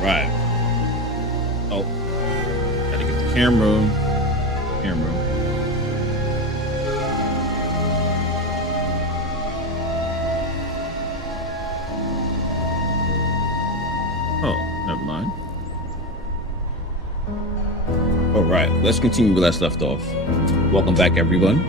Right. Oh, gotta get the camera. Oh, never mind. All right, let's continue where that left off. Welcome back, everyone.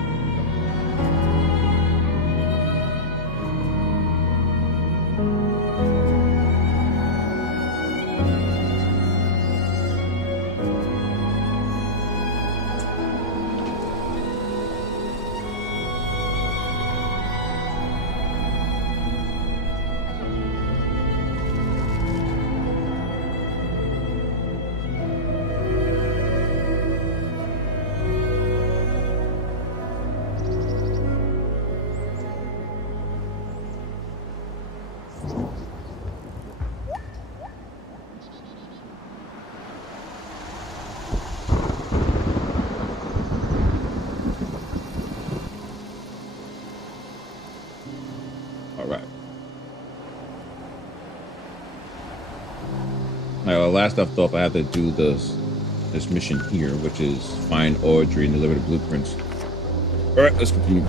Last left off, I have to do this mission here, which is find Audrey and deliver the blueprints. All right, let's continue.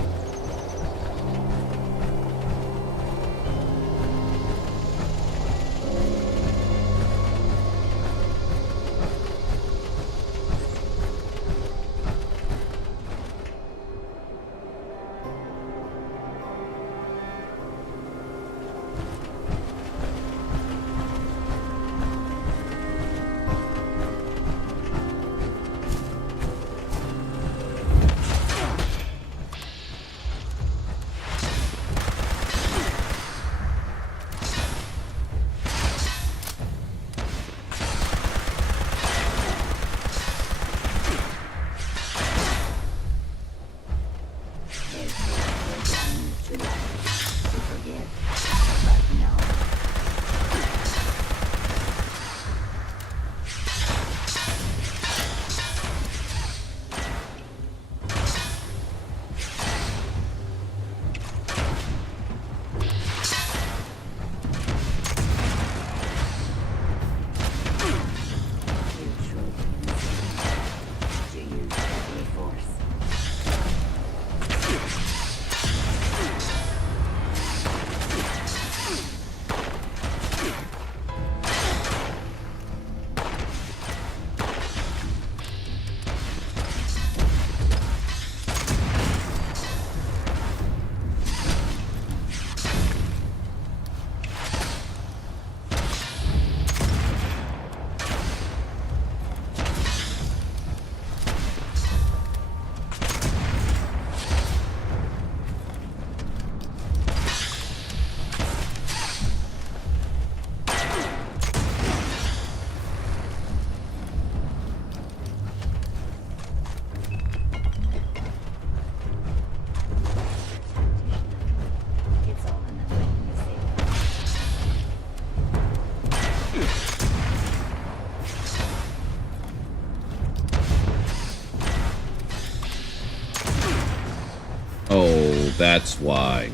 That's why.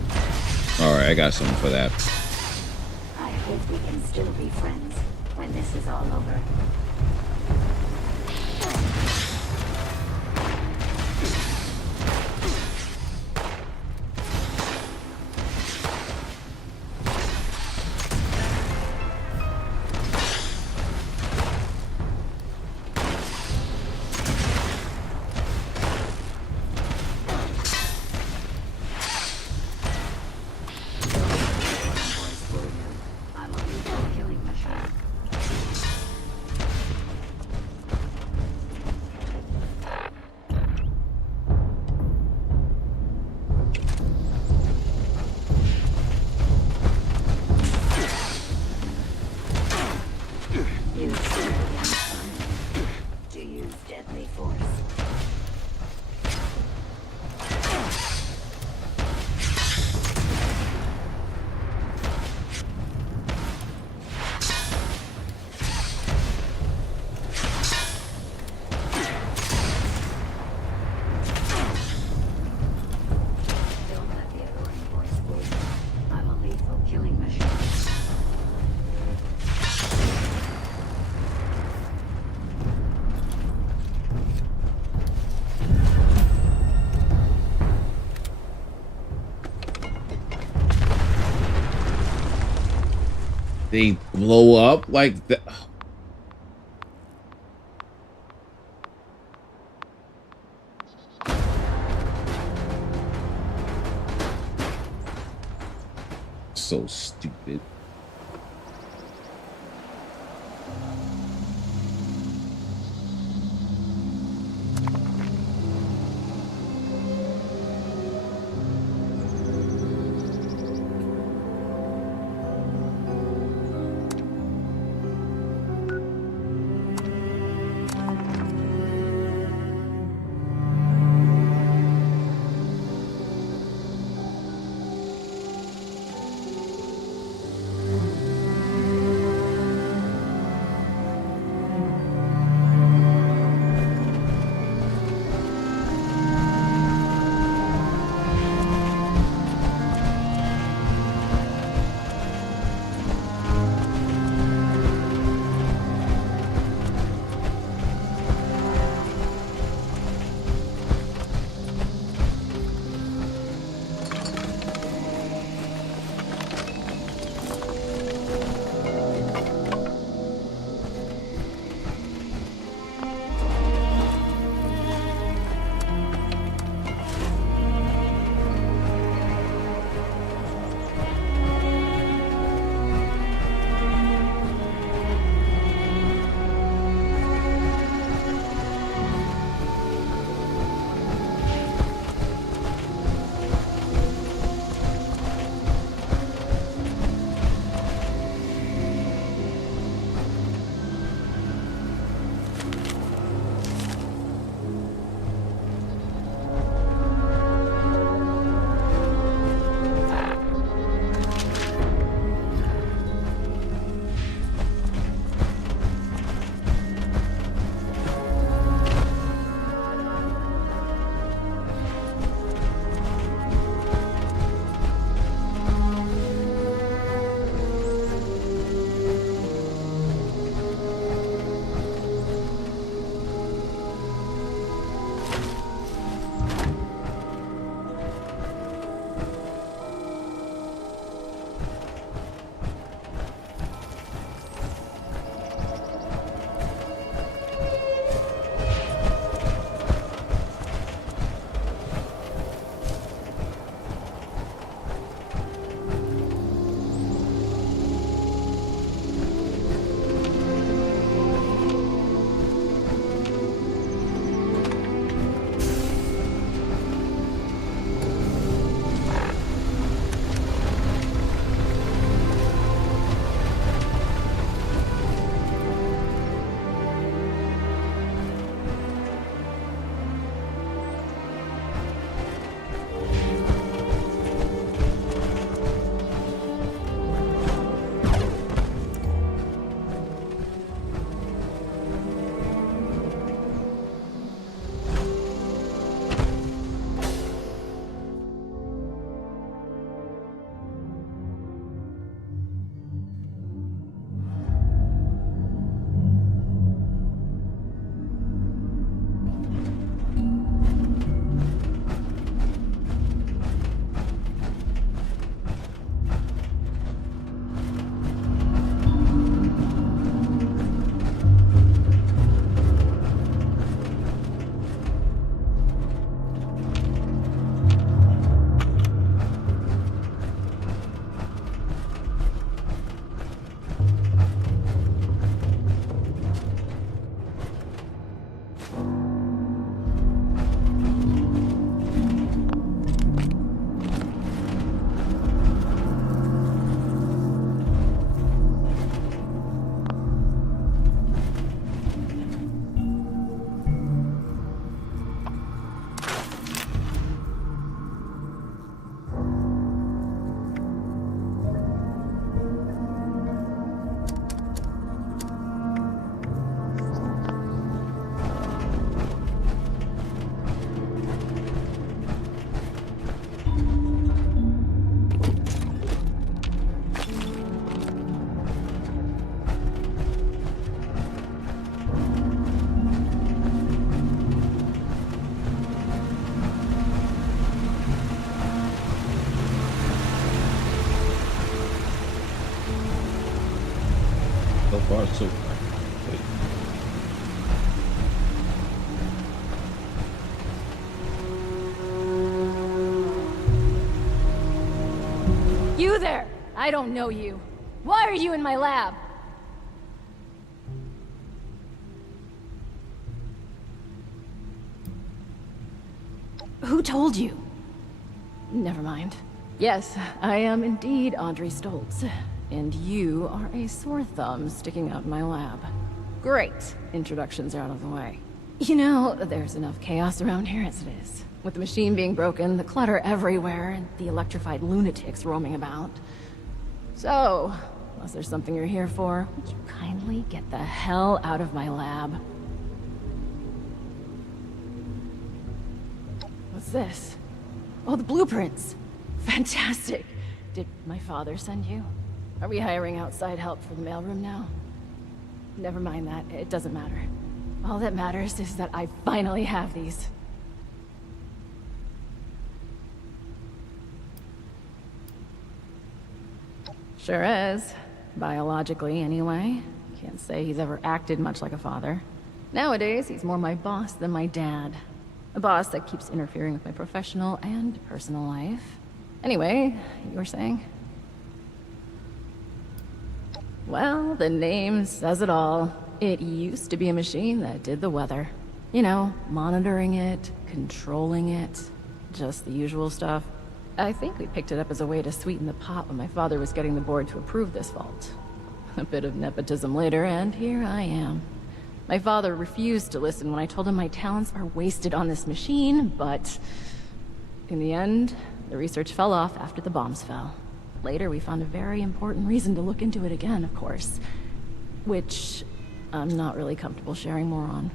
All right, I got something for that. I hope we can still be friends when this is all over. they blow up like that. So stupid. So far, so far. Wait. You there! I don't know you. Why are you in my lab? Who told you? Never mind. Yes, I am indeed Audrey Stoltz. And you are a sore thumb sticking out in my lab. Great. Introductions are out of the way. You know, there's enough chaos around here as it is. With the machine being broken, the clutter everywhere, and the electrified lunatics roaming about. So, unless there's something you're here for, would you kindly get the hell out of my lab? What's this? Oh, the blueprints! Fantastic! Did my father send you? Are we hiring outside help for the mailroom now? Never mind that, it doesn't matter. All that matters is that I finally have these. Sure is. Biologically, anyway. Can't say he's ever acted much like a father. Nowadays, he's more my boss than my dad. A boss that keeps interfering with my professional and personal life. Anyway, you were saying? Well, the name says it all. It used to be a machine that did the weather. You know, monitoring it, controlling it, just the usual stuff. I think we picked it up as a way to sweeten the pot when my father was getting the board to approve this vault. A bit of nepotism later, and here I am. My father refused to listen when I told him my talents are wasted on this machine, but in the end, the research fell off after the bombs fell. Later, we found a very important reason to look into it again, of course. Which I'm not really comfortable sharing more on.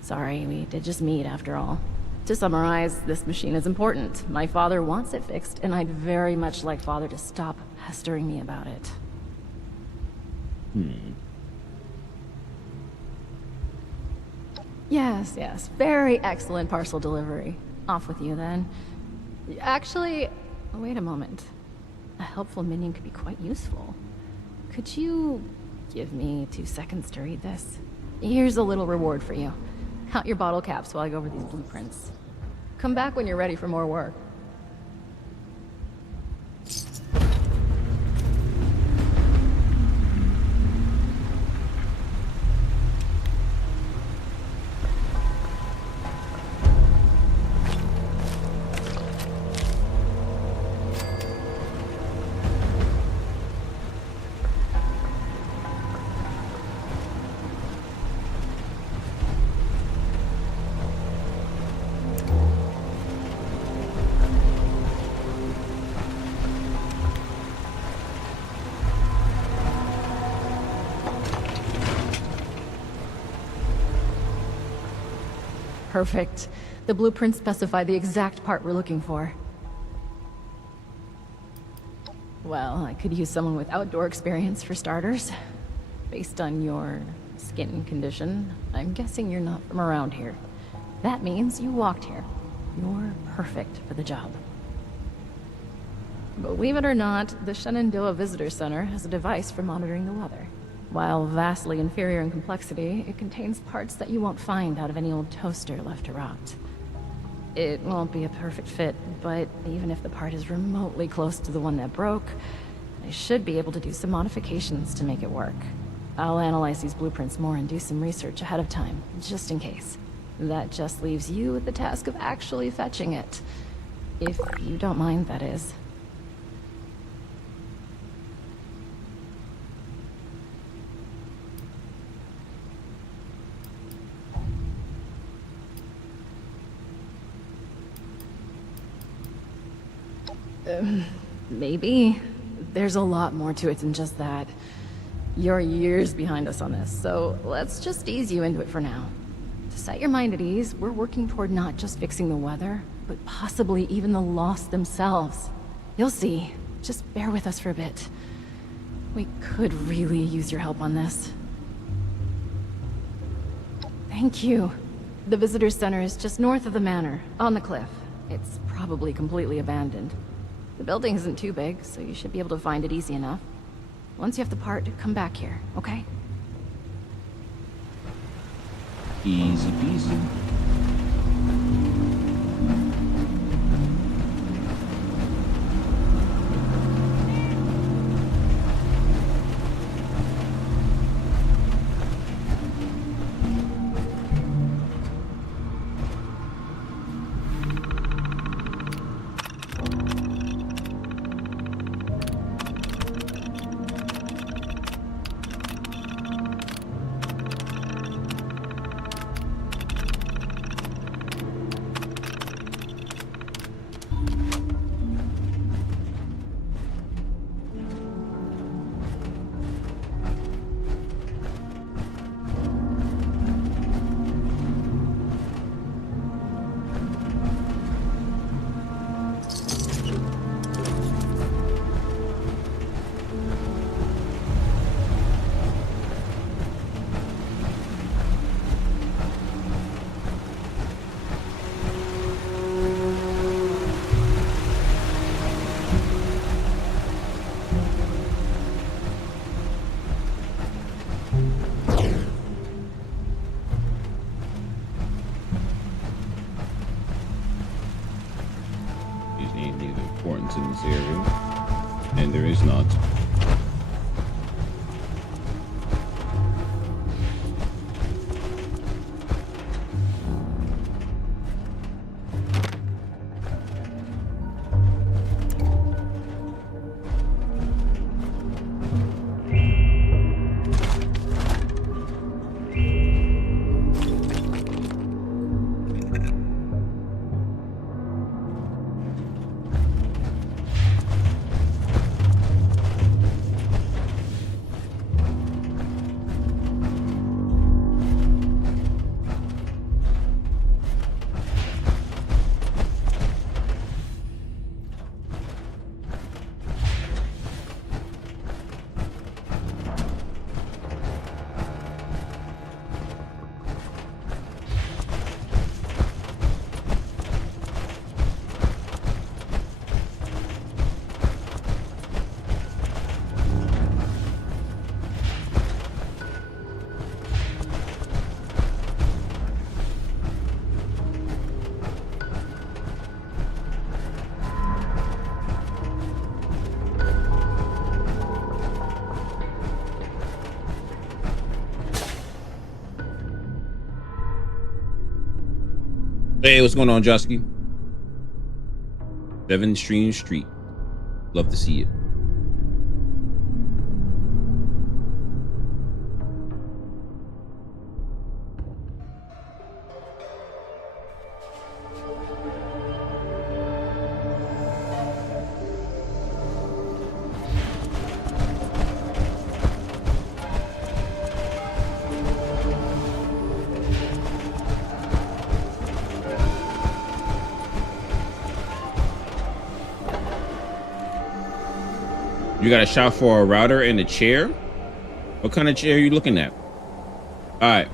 Sorry, we did just meet after all. To summarize, this machine is important. My father wants it fixed, and I'd very much like Father to stop pestering me about it. Yes. Very excellent parcel delivery. Off with you, then. Actually, wait a moment. A helpful minion could be quite useful. Could you give me 2 seconds to read this? Here's a little reward for you. Count your bottle caps while I go over these blueprints. Come back when you're ready for more work. Perfect. The blueprints specify the exact part we're looking for. Well, I could use someone with outdoor experience for starters. Based on your skin condition, I'm guessing you're not from around here. That means you walked here. You're perfect for the job. Believe it or not, the Shenandoah Visitor Center has a device for monitoring the weather. While vastly inferior in complexity, it contains parts that you won't find out of any old toaster left to rot. It won't be a perfect fit, but even if the part is remotely close to the one that broke, I should be able to do some modifications to make it work. I'll analyze these blueprints more and do some research ahead of time, just in case. That just leaves you with the task of actually fetching it. If you don't mind, that is. Maybe. There's a lot more to it than just that. You're years behind us on this, so let's just ease you into it for now. To set your mind at ease, we're working toward not just fixing the weather, but possibly even the Lost themselves. You'll see. Just bear with us for a bit. We could really use your help on this. Thank you. The visitor center is just north of the manor, on the cliff. It's probably completely abandoned. The building isn't too big, so you should be able to find it easy enough. Once you have the part, come back here, okay? Easy peasy. In this area, and there is not. Hey, what's going on, Josky? 7 Street. Love to see it. You got a shot for a router and a chair? What kind of chair are you looking at? All right.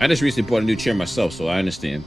I just recently bought a new chair myself, so I understand.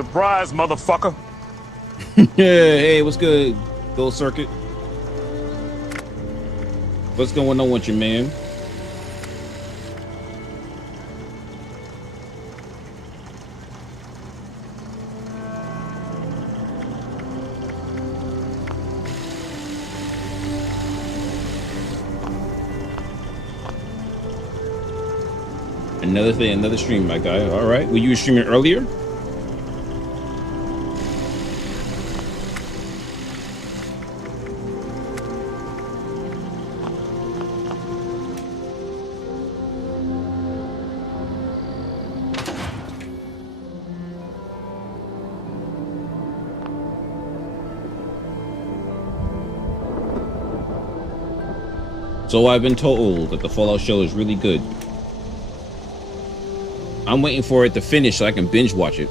Surprise, motherfucker. Yeah, hey, what's good, Gold Circuit? What's going on with you, man? Another thing, another stream, my guy. All right, were you streaming earlier? So I've been told that the Fallout show is really good. I'm waiting for it to finish so I can binge watch it.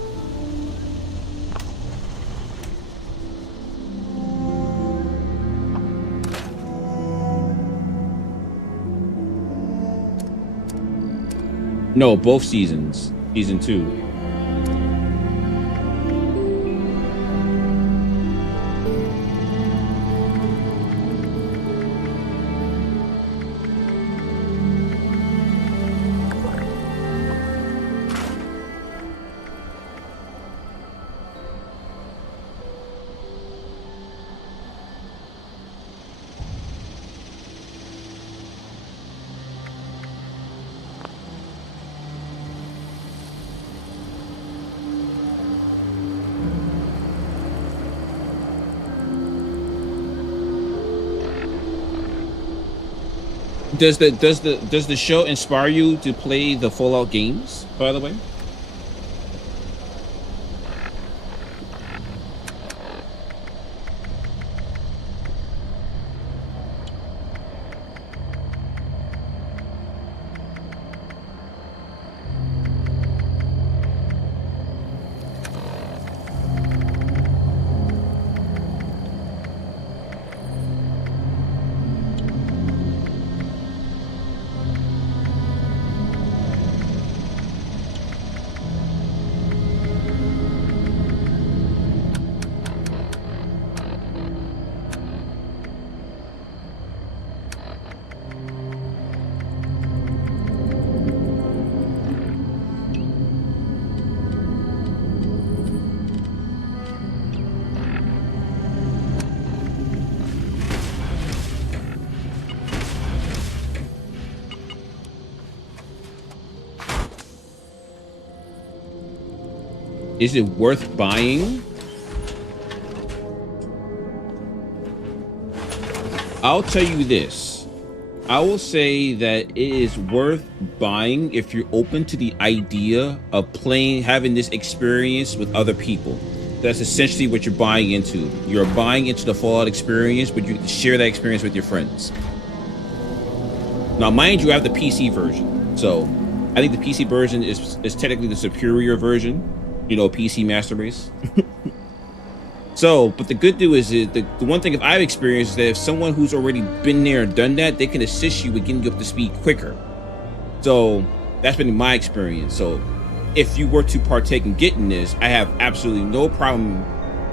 No, both seasons. Season 2. Does the show inspire you to play the Fallout games, by the way? Is it worth buying? I'll tell you this. I will say that it is worth buying if you're open to the idea of playing, having this experience with other people. That's essentially what you're buying into. You're buying into the Fallout experience, but you can share that experience with your friends. Now, mind you, I have the PC version. So I think the PC version is technically the superior version. You know, PC master race. So, but the good news is the one thing I've experienced is that if someone who's already been there and done that, they can assist you with getting you up to speed quicker. So that's been my experience. So if you were to partake in getting this, I have absolutely no problem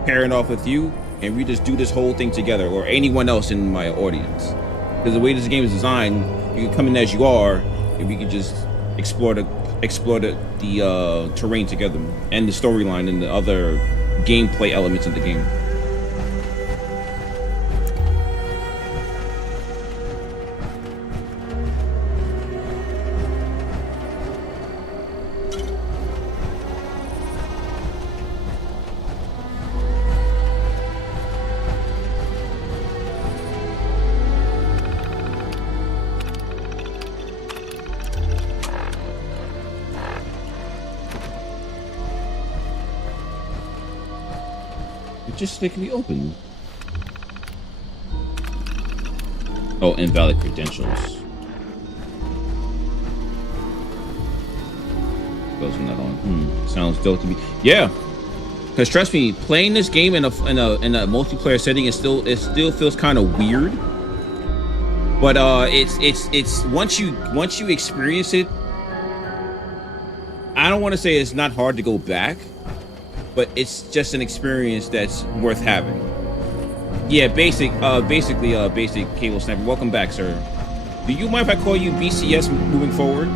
pairing off with you and we just do this whole thing together, or anyone else in my audience. Because the way this game is designed, you can come in as you are and we can just explore the terrain together, and the storyline and the other gameplay elements of the game. Just stickily open. Oh, invalid credentials. Closing that on. Sounds dope to me. Yeah, because trust me, playing this game in a multiplayer setting, it still feels kind of weird. But it's once you experience it, I don't want to say it's not hard to go back. but it's just an experience that's worth having. Yeah, basically, basic cable sniper. Welcome back, sir. Do you mind if I call you BCS moving forward?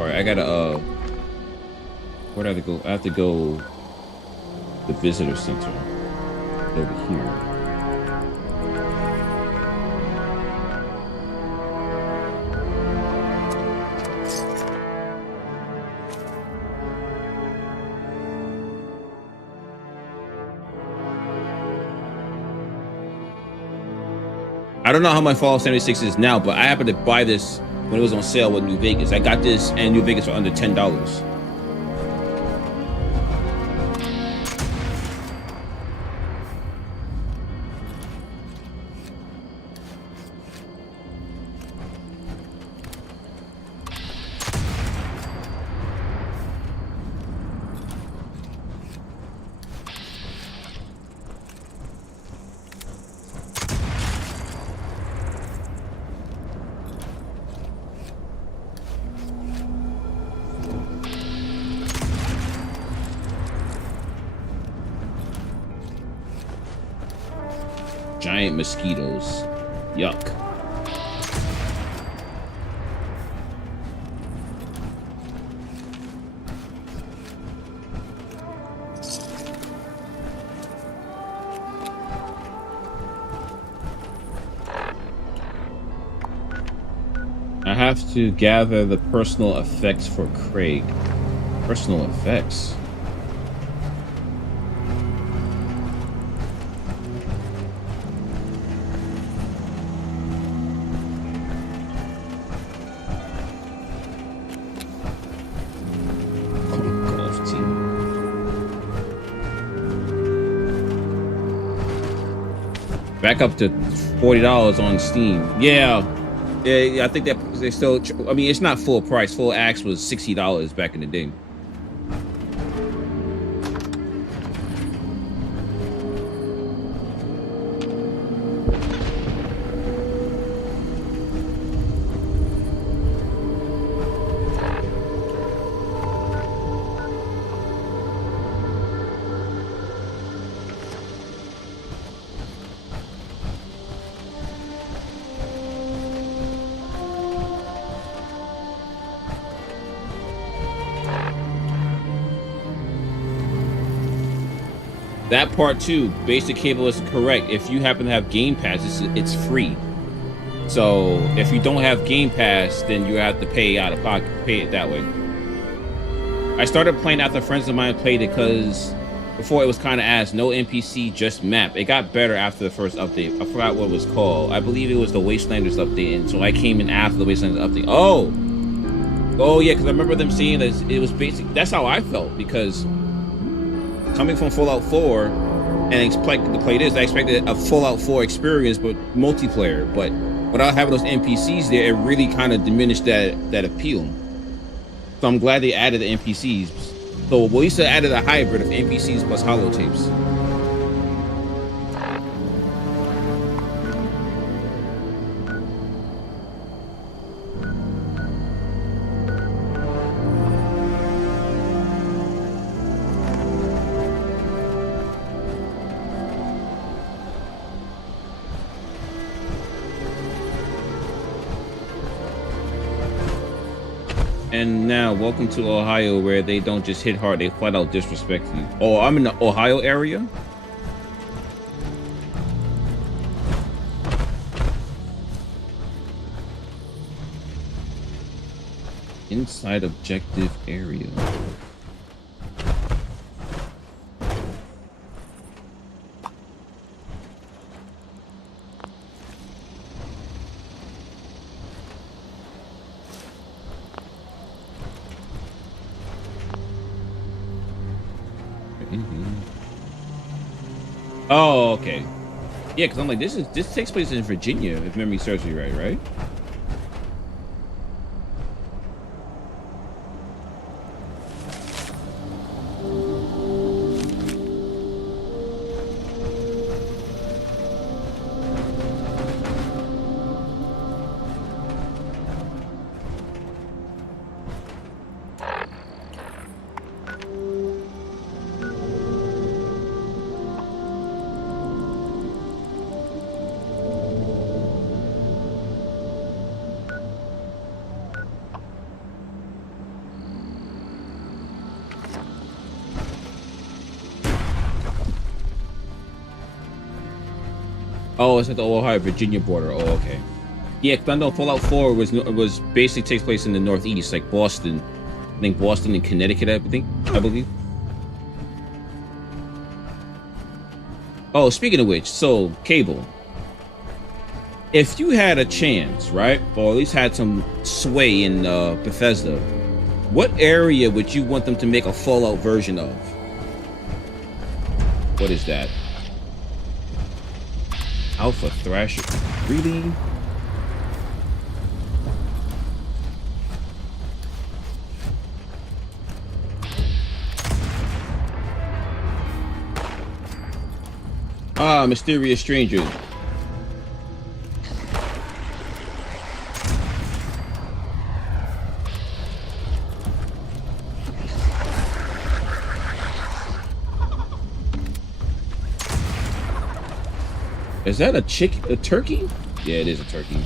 All right, I gotta where do I have to go? I have to go the visitor center over here. I don't know how my Fallout 76 is now, but I happened to buy this when it was on sale with New Vegas. I got this in New Vegas for under $10. Giant mosquitoes. Yuck. I have to gather the personal effects for Craig. Personal effects. Back up to $40 on Steam. Yeah, I think that they still. I mean, it's not full price. Full axe was $60 back in the day. That part too, basic cable is correct. If you happen to have Game Pass, it's free. So if you don't have Game Pass, then you have to pay out of pocket, pay it that way. I started playing after friends of mine played it because before it was kind of ass, no NPC, just map. It got better after the first update. I forgot what it was called. I believe it was the Wastelanders update, and so I came in after the Wastelanders update. Oh yeah, because I remember them saying that it was basic. That's how I felt, because coming from Fallout 4 and expecting to play this, I expected a Fallout 4 experience, but multiplayer. But without having those NPCs there, it really kind of diminished that appeal. So I'm glad they added the NPCs. So at least they added a hybrid of NPCs plus holotapes. And now, welcome to Ohio, where they don't just hit hard, they flat out disrespect you. Oh, I'm in the Ohio area? Inside objective area. Oh, okay. Yeah, because I'm like, this takes place in Virginia, if memory serves me right? Oh, it's at the Ohio Virginia border. Oh, okay. Yeah, because I know Fallout 4 was basically takes place in the Northeast, like Boston. I think Boston and Connecticut, I believe. Oh, speaking of which, so Cable, if you had a chance, right, or at least had some sway in Bethesda, what area would you want them to make a Fallout version of? What is that? Alpha Thrasher? Really? Ah, mysterious stranger. Is that a turkey? Yeah, it is a turkey.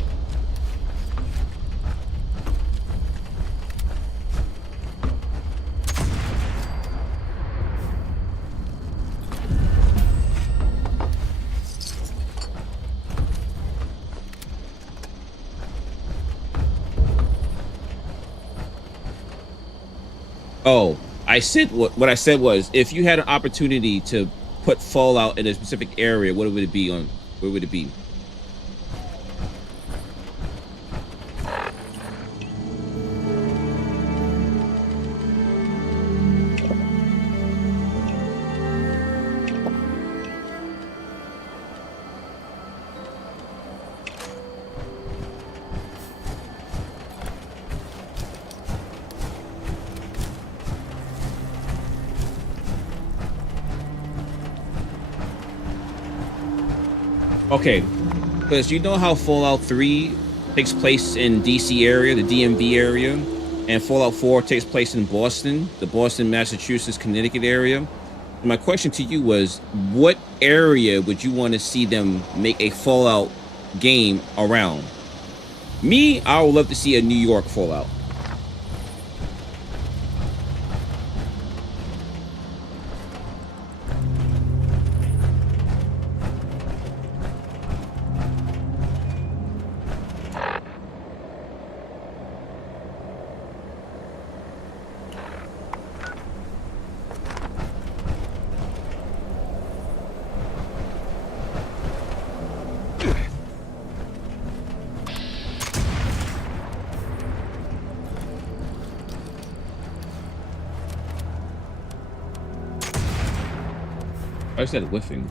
Oh, I said what I said was, if you had an opportunity to put Fallout in a specific area, what would it be on? Where would it be? Okay, because you know how Fallout 3 takes place in DC area, the DMV area, and Fallout 4 takes place in Boston, the Boston, Massachusetts, Connecticut area. My question to you was, what area would you want to see them make a Fallout game around? Me, I would love to see a New York Fallout. I said whiffing.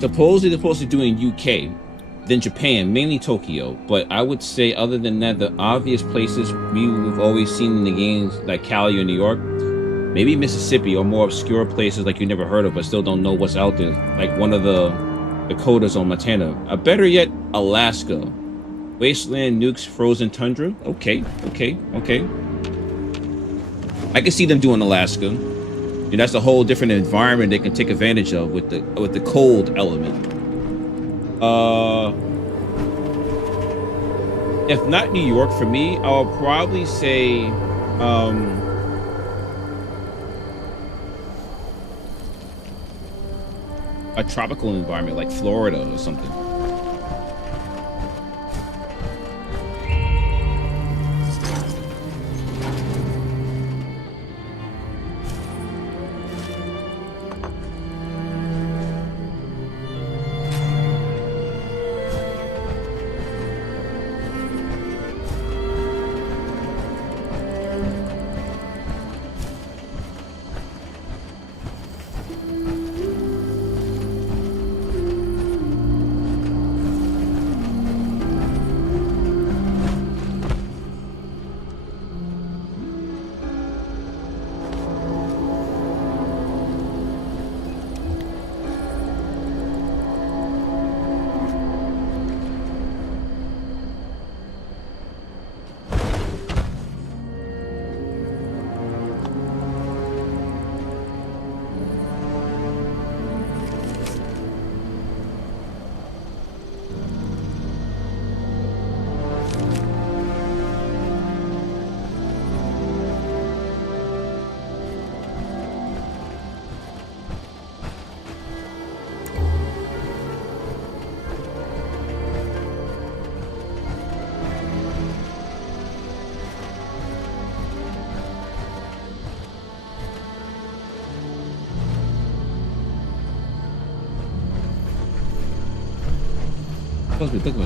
Supposedly they're supposed to do in UK, then Japan, mainly Tokyo. But I would say, other than that, the obvious places we've always seen in the games, like Cali or New York, maybe Mississippi, or more obscure places like you never heard of but still don't know what's out there, like one of the Dakotas or Montana. Better yet, Alaska. Wasteland, nukes, frozen tundra. Okay. I can see them doing Alaska. And that's a whole different environment they can take advantage of with the cold element. If not New York, for me, I'll probably say a tropical environment like Florida or something.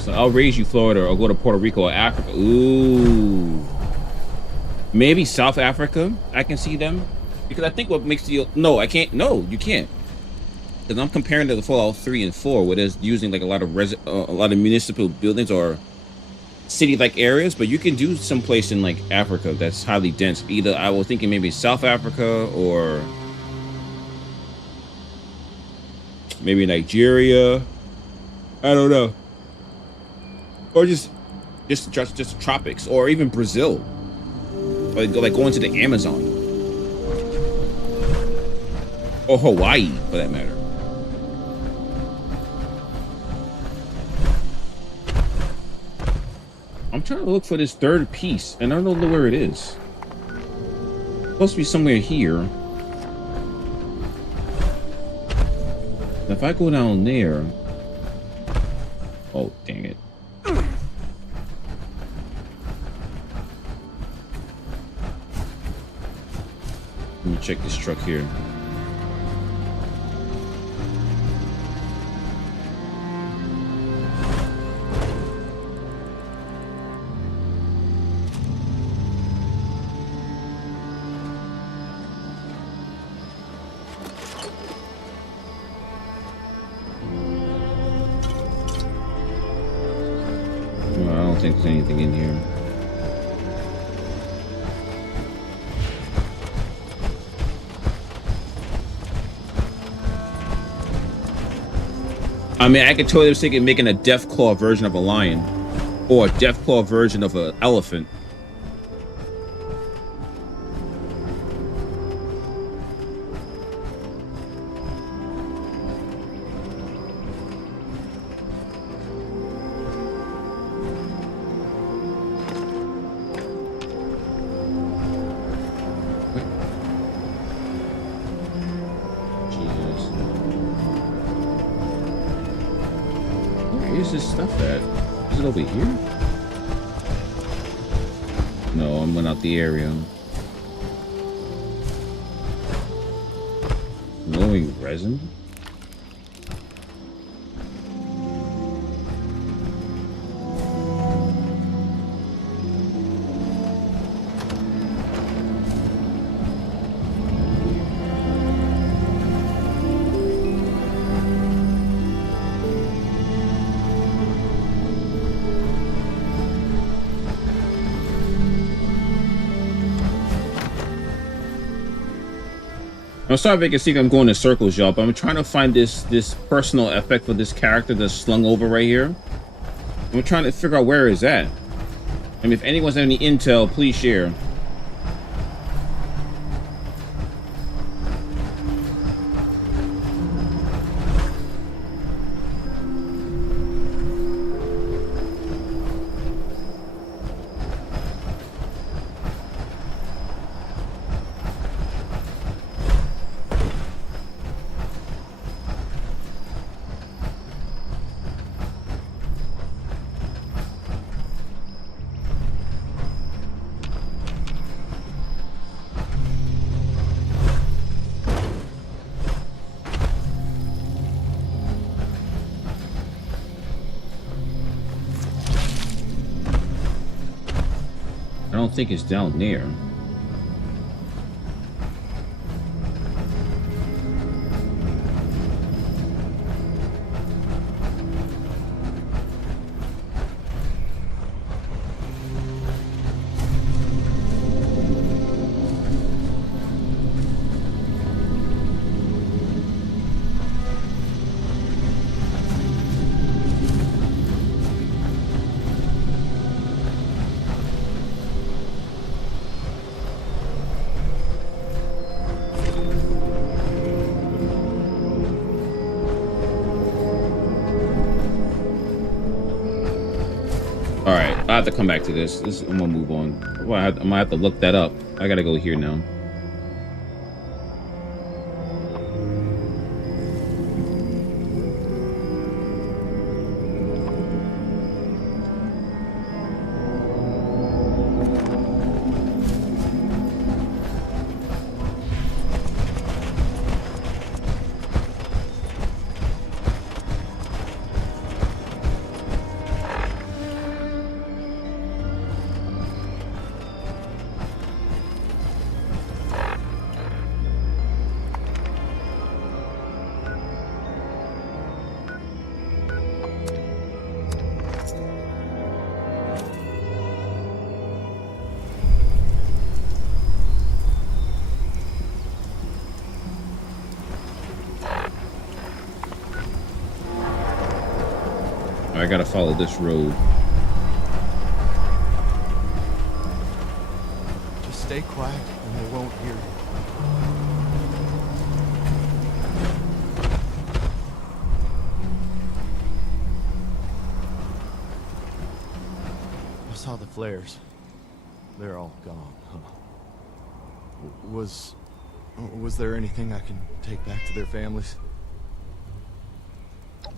I'll raise you Florida or go to Puerto Rico or Africa. Ooh. Maybe South Africa. I can see them. Because I think what makes you... No, I can't. No, you can't. Because I'm comparing to the Fallout 3 and 4, where there's using like a lot of municipal buildings or city-like areas. But you can do someplace in like Africa that's highly dense. Either I was thinking maybe South Africa or maybe Nigeria. I don't know. Or just tropics, or even Brazil, like going to the Amazon, or Hawaii for that matter. I'm trying to look for this third piece, and I don't know where it is. It's supposed to be somewhere here. And if I go down there, oh dang it. Let me check this truck here. Well, I don't think there's anything in here. I mean, I could totally was thinking making a Deathclaw version of a lion, or a Deathclaw version of an elephant. This stuff at? Is it over here? No, I'm going out the area. Glowing resin? I'm sorry if you can see I'm going in circles, y'all, but I'm trying to find this personal effect for this character that's slung over right here. I'm trying to figure out where is that. I mean, if anyone's have any intel, please share. I don't think it's down there. I have to come back to this. I'm gonna move on. I might have to look that up. I gotta go here now. I gotta follow this road. Just stay quiet and they won't hear you. I saw the flares. They're all gone, huh? Was there anything I can take back to their families?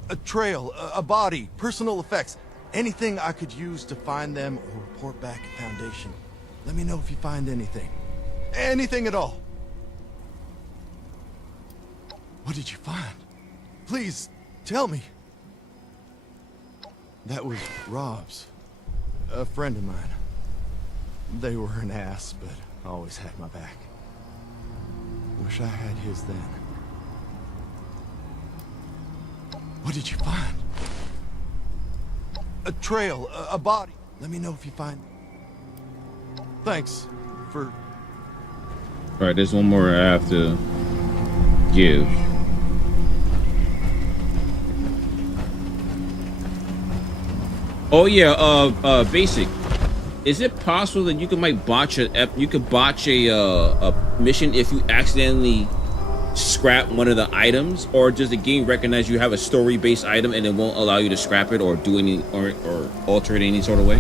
A trail, a body, personal effects. Anything I could use to find them or report back at Foundation. Let me know if you find anything. Anything at all. What did you find? Please, tell me. That was Rob's. A friend of mine. They were an ass, but always had my back. Wish I had his then. What did you find? A trail, a body. Let me know if you find... Thanks for... Alright, there's one more I have to give. Oh yeah, basic. Is it possible that you could botch a mission if you accidentally scrap one of the items, or does the game recognize you have a story-based item and it won't allow you to scrap it or do any or alter it in any sort of way?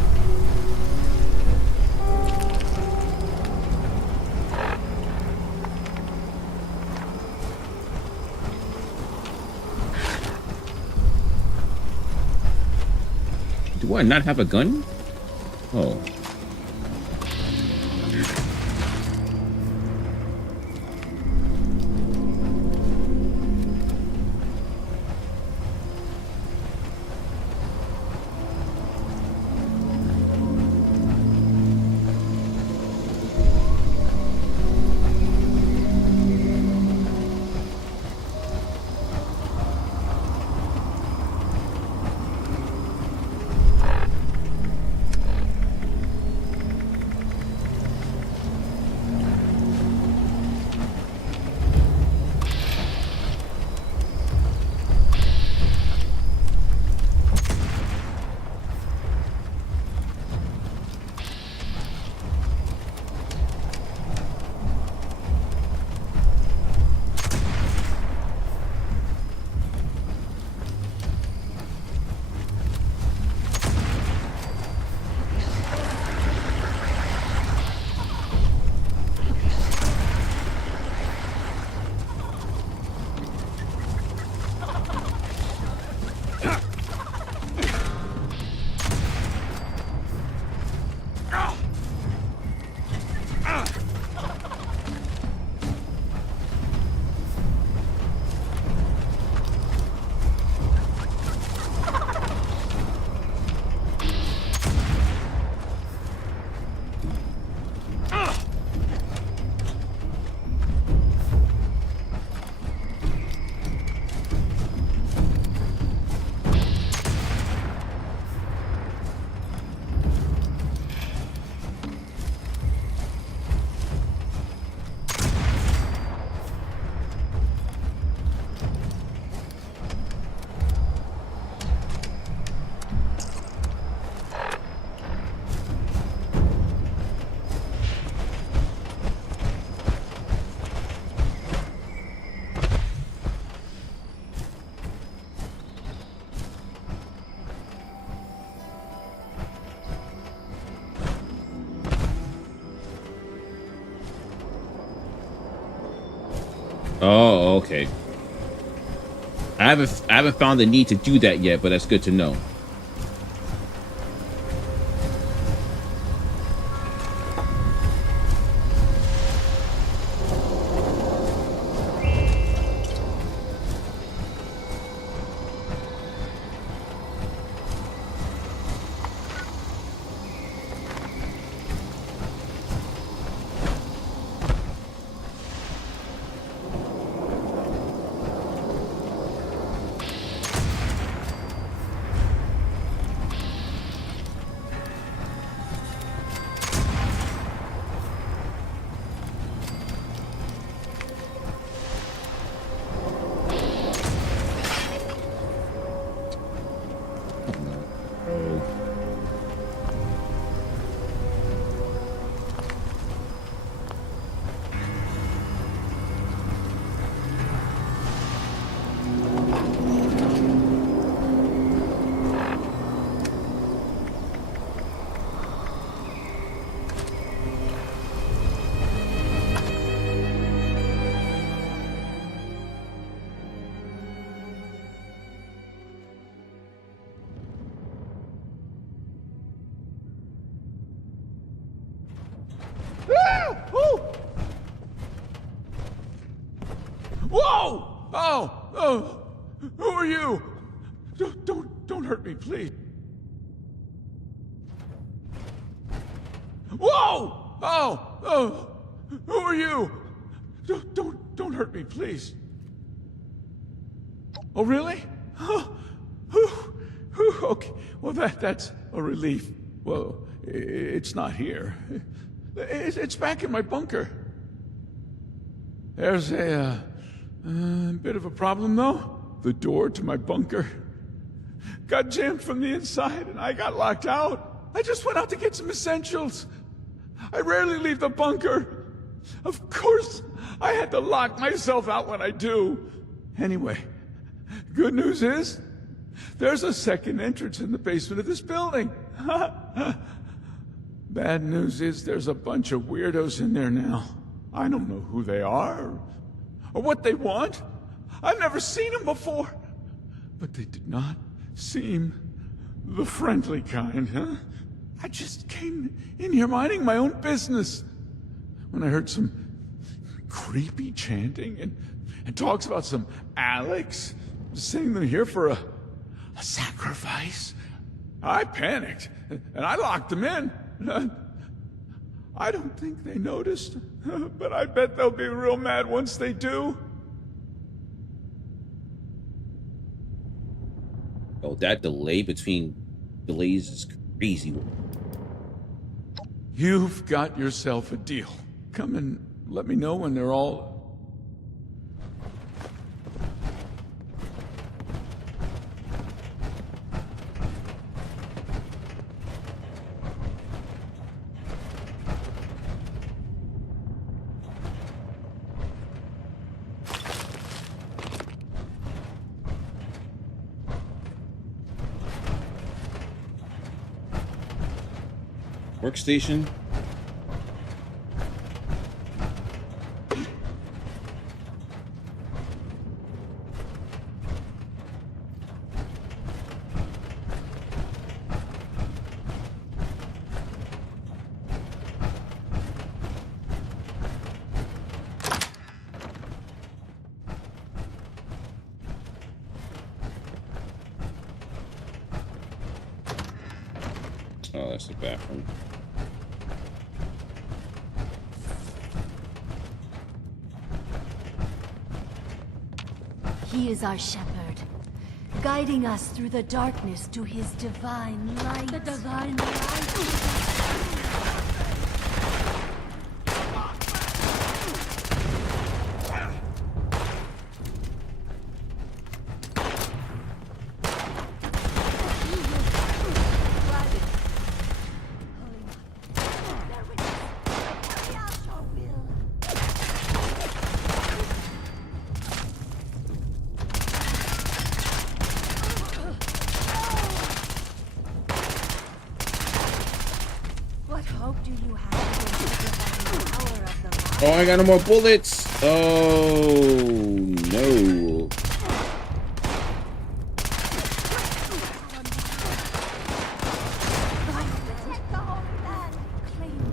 Do I not have a gun? Oh. Oh, okay. I haven't found the need to do that yet, but that's good to know. Whoa! Oh! Who are you? Don't hurt me, please. Whoa! Oh! Who are you? Don't hurt me, please. Oh, really? Okay. Well, that's a relief. Well, it's not here. It's back in my bunker. There's a bit of a problem, though. The door to my bunker got jammed from the inside, and I got locked out. I just went out to get some essentials. I rarely leave the bunker. Of course, I had to lock myself out when I do. Anyway, good news is, there's a second entrance in the basement of this building. Bad news is there's a bunch of weirdos in there now. I don't know who they are or what they want. I've never seen them before. But they did not seem the friendly kind, huh? I just came in here minding my own business when I heard some creepy chanting and talks about some Alex sending them here for a sacrifice. I panicked and I locked them in. I don't think they noticed, but I bet they'll be real mad once they do. Oh, that delay between delays is crazy. You've got yourself a deal. Come and let me know when they're all... Workstation. Oh, that's the bathroom. He is our shepherd, guiding us through the darkness to his divine light. The divine light. Oh, I got no more bullets. Oh, no. Protect the Holy Land. Claim me.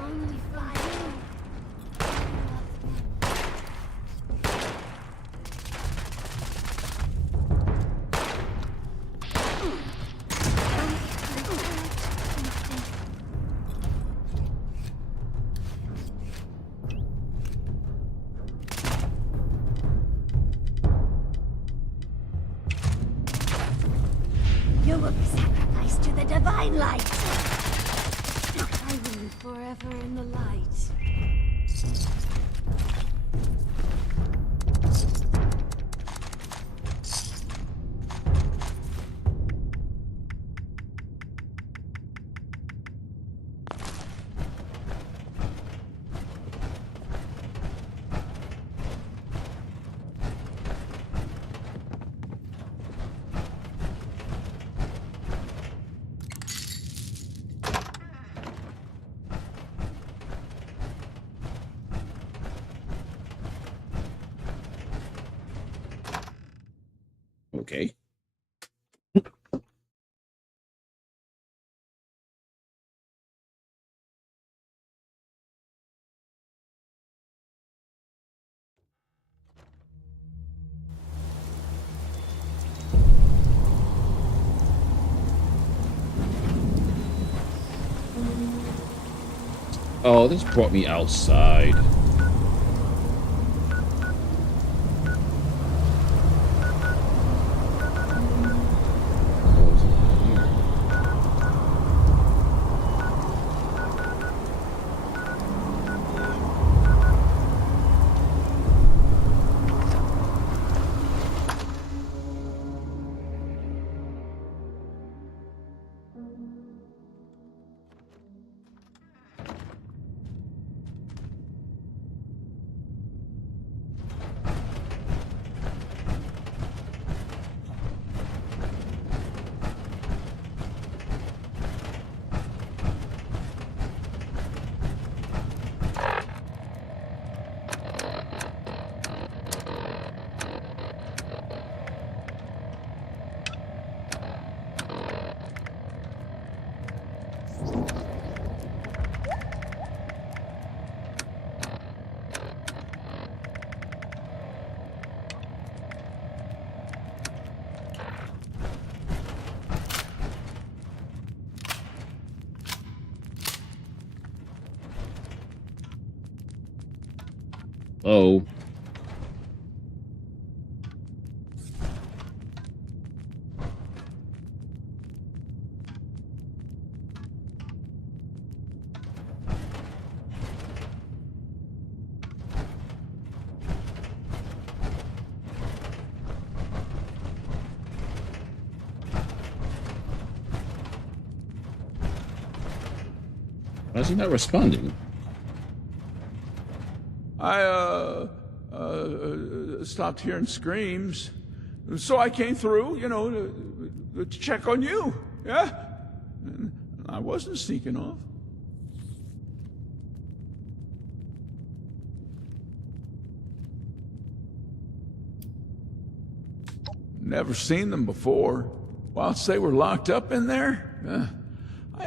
Only fire. You will be sacrificed to the divine light. I will live forever in the light. Okay. Oh, this brought me outside. What was it here? Oh. Why is he not responding? I, stopped hearing screams. So I came through, you know, to check on you. Yeah? And I wasn't sneaking off. Never seen them before. Whilst they were locked up in there,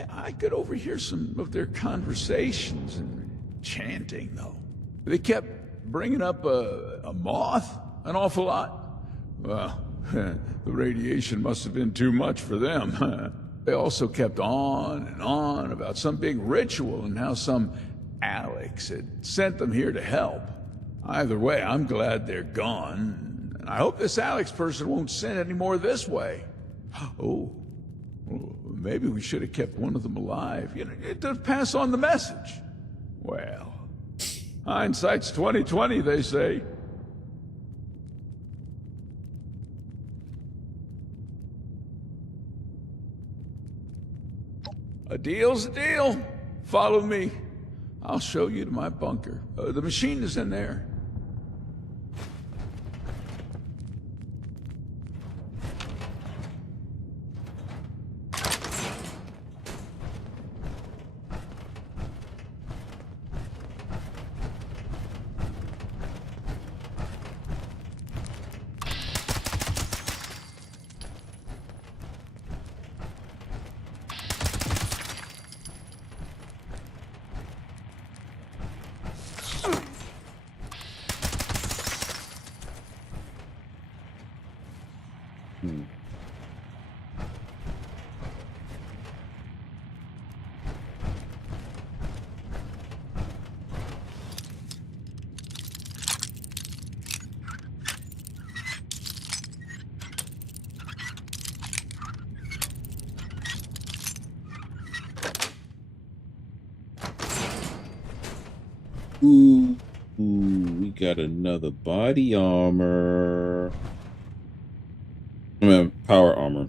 I could overhear some of their conversations and chanting, though. They kept bringing up a moth an awful lot. Well, the radiation must have been too much for them. They also kept on and on about some big ritual and how some Alex had sent them here to help. Either way, I'm glad they're gone. And I hope this Alex person won't send any more this way. Oh, well, maybe we should have kept one of them alive, you know, to pass on the message. Well, hindsight's 20/20, they say. A deal's a deal. Follow me. I'll show you to my bunker. The machine is in there. Ooh, we got another body armor. I mean, power armor.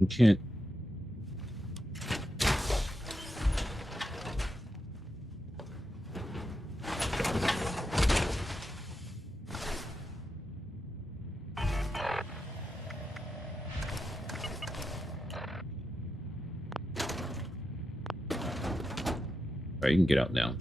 You can't. All right, you can get out now.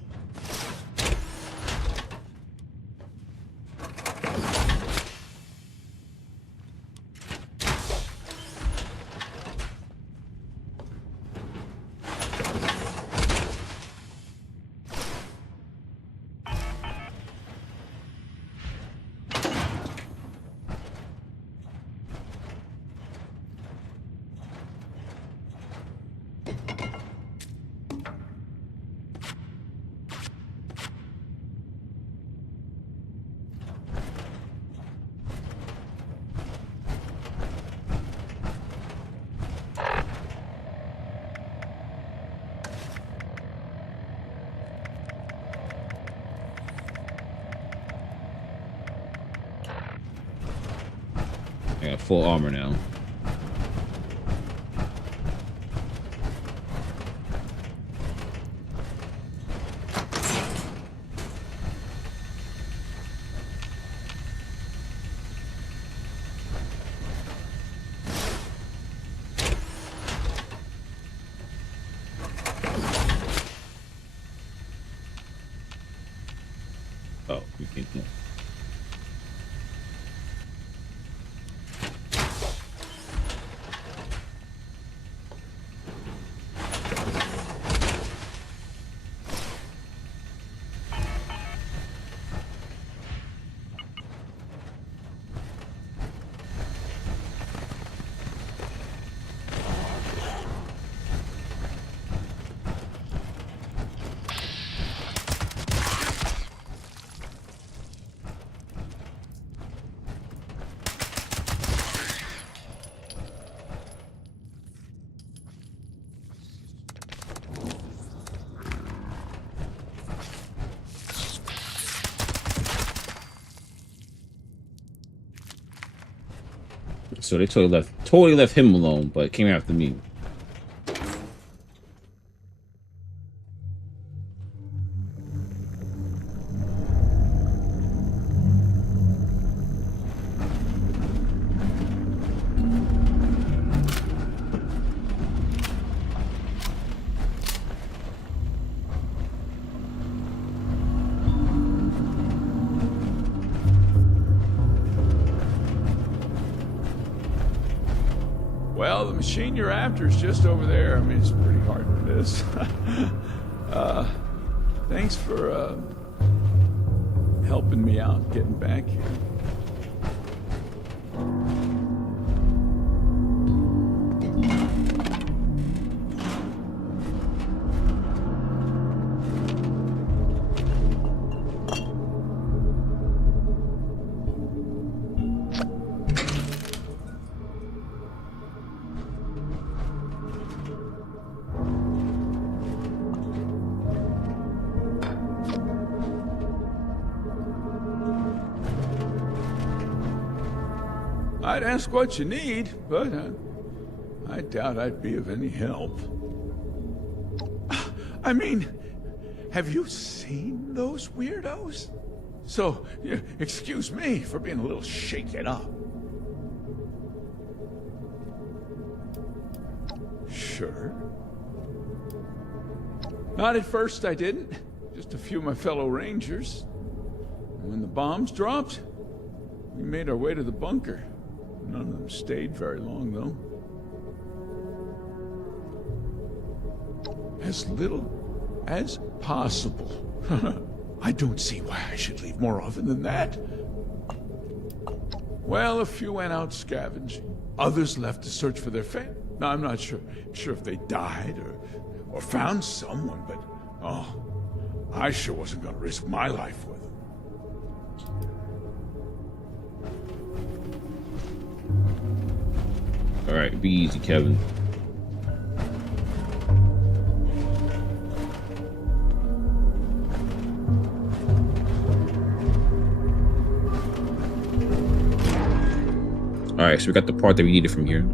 I got full armor now. Oh, we can't. No. so they totally left him alone, but came after me. Well, the machine you're after is just over there. I mean, it's pretty hard to miss. Thanks for helping me out getting back here. I'd ask what you need, but I doubt I'd be of any help. I mean, have you seen those weirdos? So, excuse me for being a little shaken up. Sure. Not at first, I didn't. Just a few of my fellow Rangers. And when the bombs dropped, we made our way to the bunker. None of them stayed very long, though. As little as possible. I don't see why I should leave more often than that. Well, a few went out scavenging. Others left to search for their fate. No, I'm not sure if they died or found someone, but I sure wasn't going to risk my life with them. All right, be easy, Kevin. All right, so we got the part that we needed from here.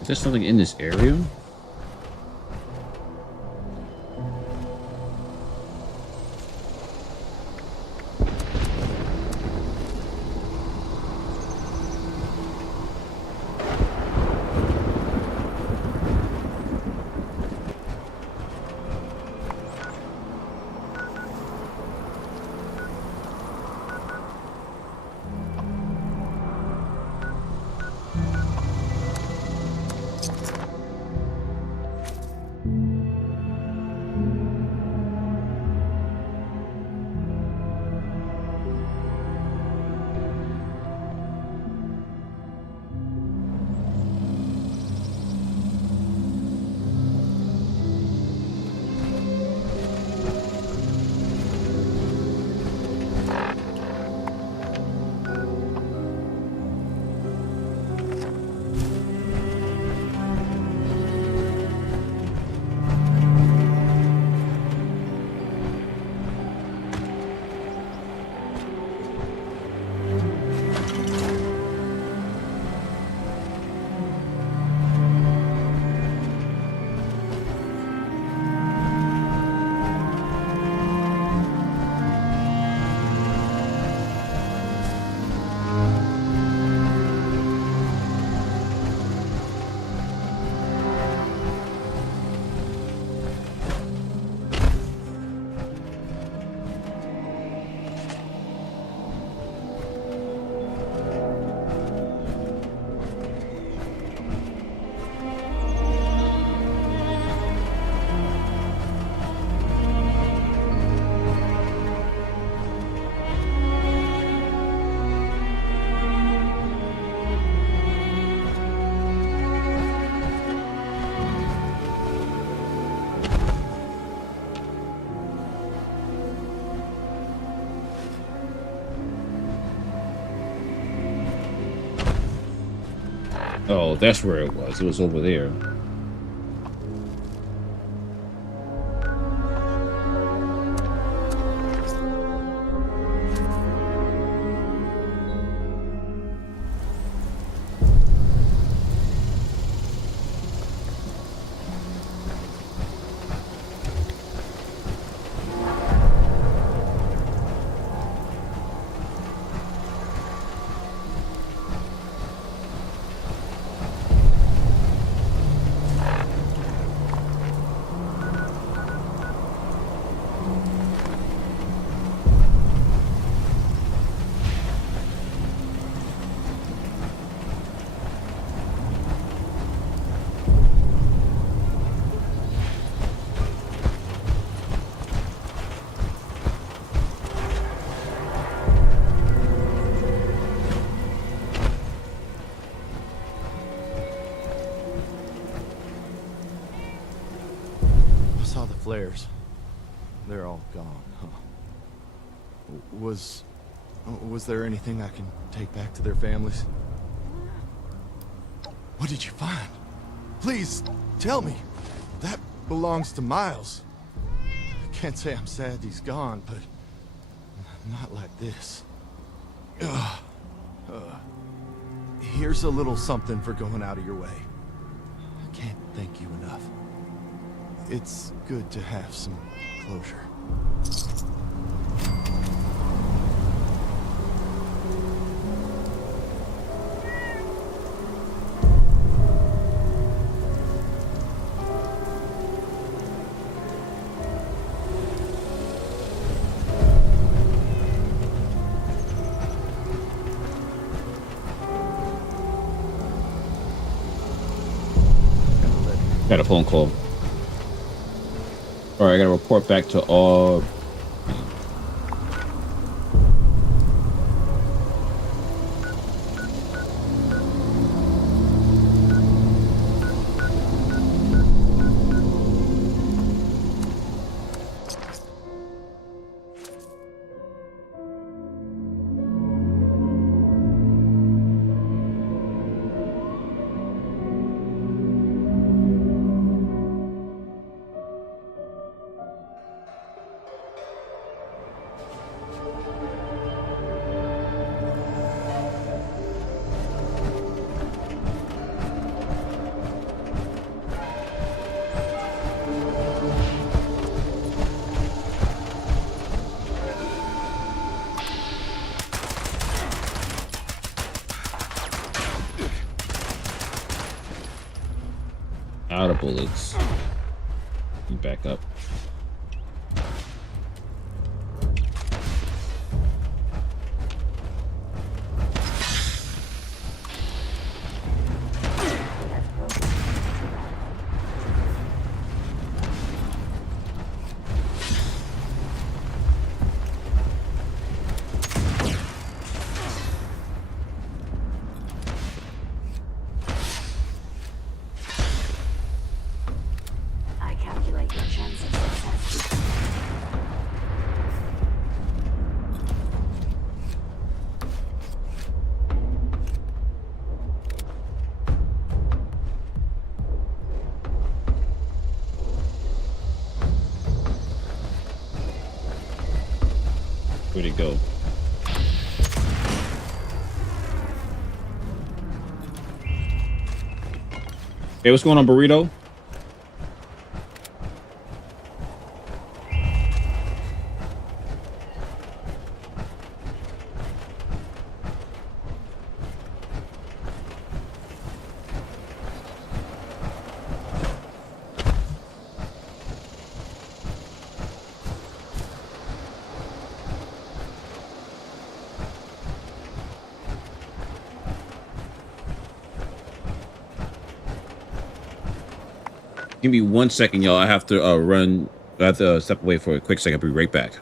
Is there something in this area? Oh, that's where it was. It was over there. Flares. They're all gone, huh? Was there anything I can take back to their families? What did you find? Please, tell me. That belongs to Miles. I can't say I'm sad he's gone, but not like this. Here's a little something for going out of your way. I can't thank you enough. It's good to have some closure. Got a phone call. All right, I gotta report back to all. Out of bullets. Back up. Where'd it go? Hey, what's going on, Burrito? Give me 1 second, y'all. I have to run. I have to step away for a quick second. I'll be right back.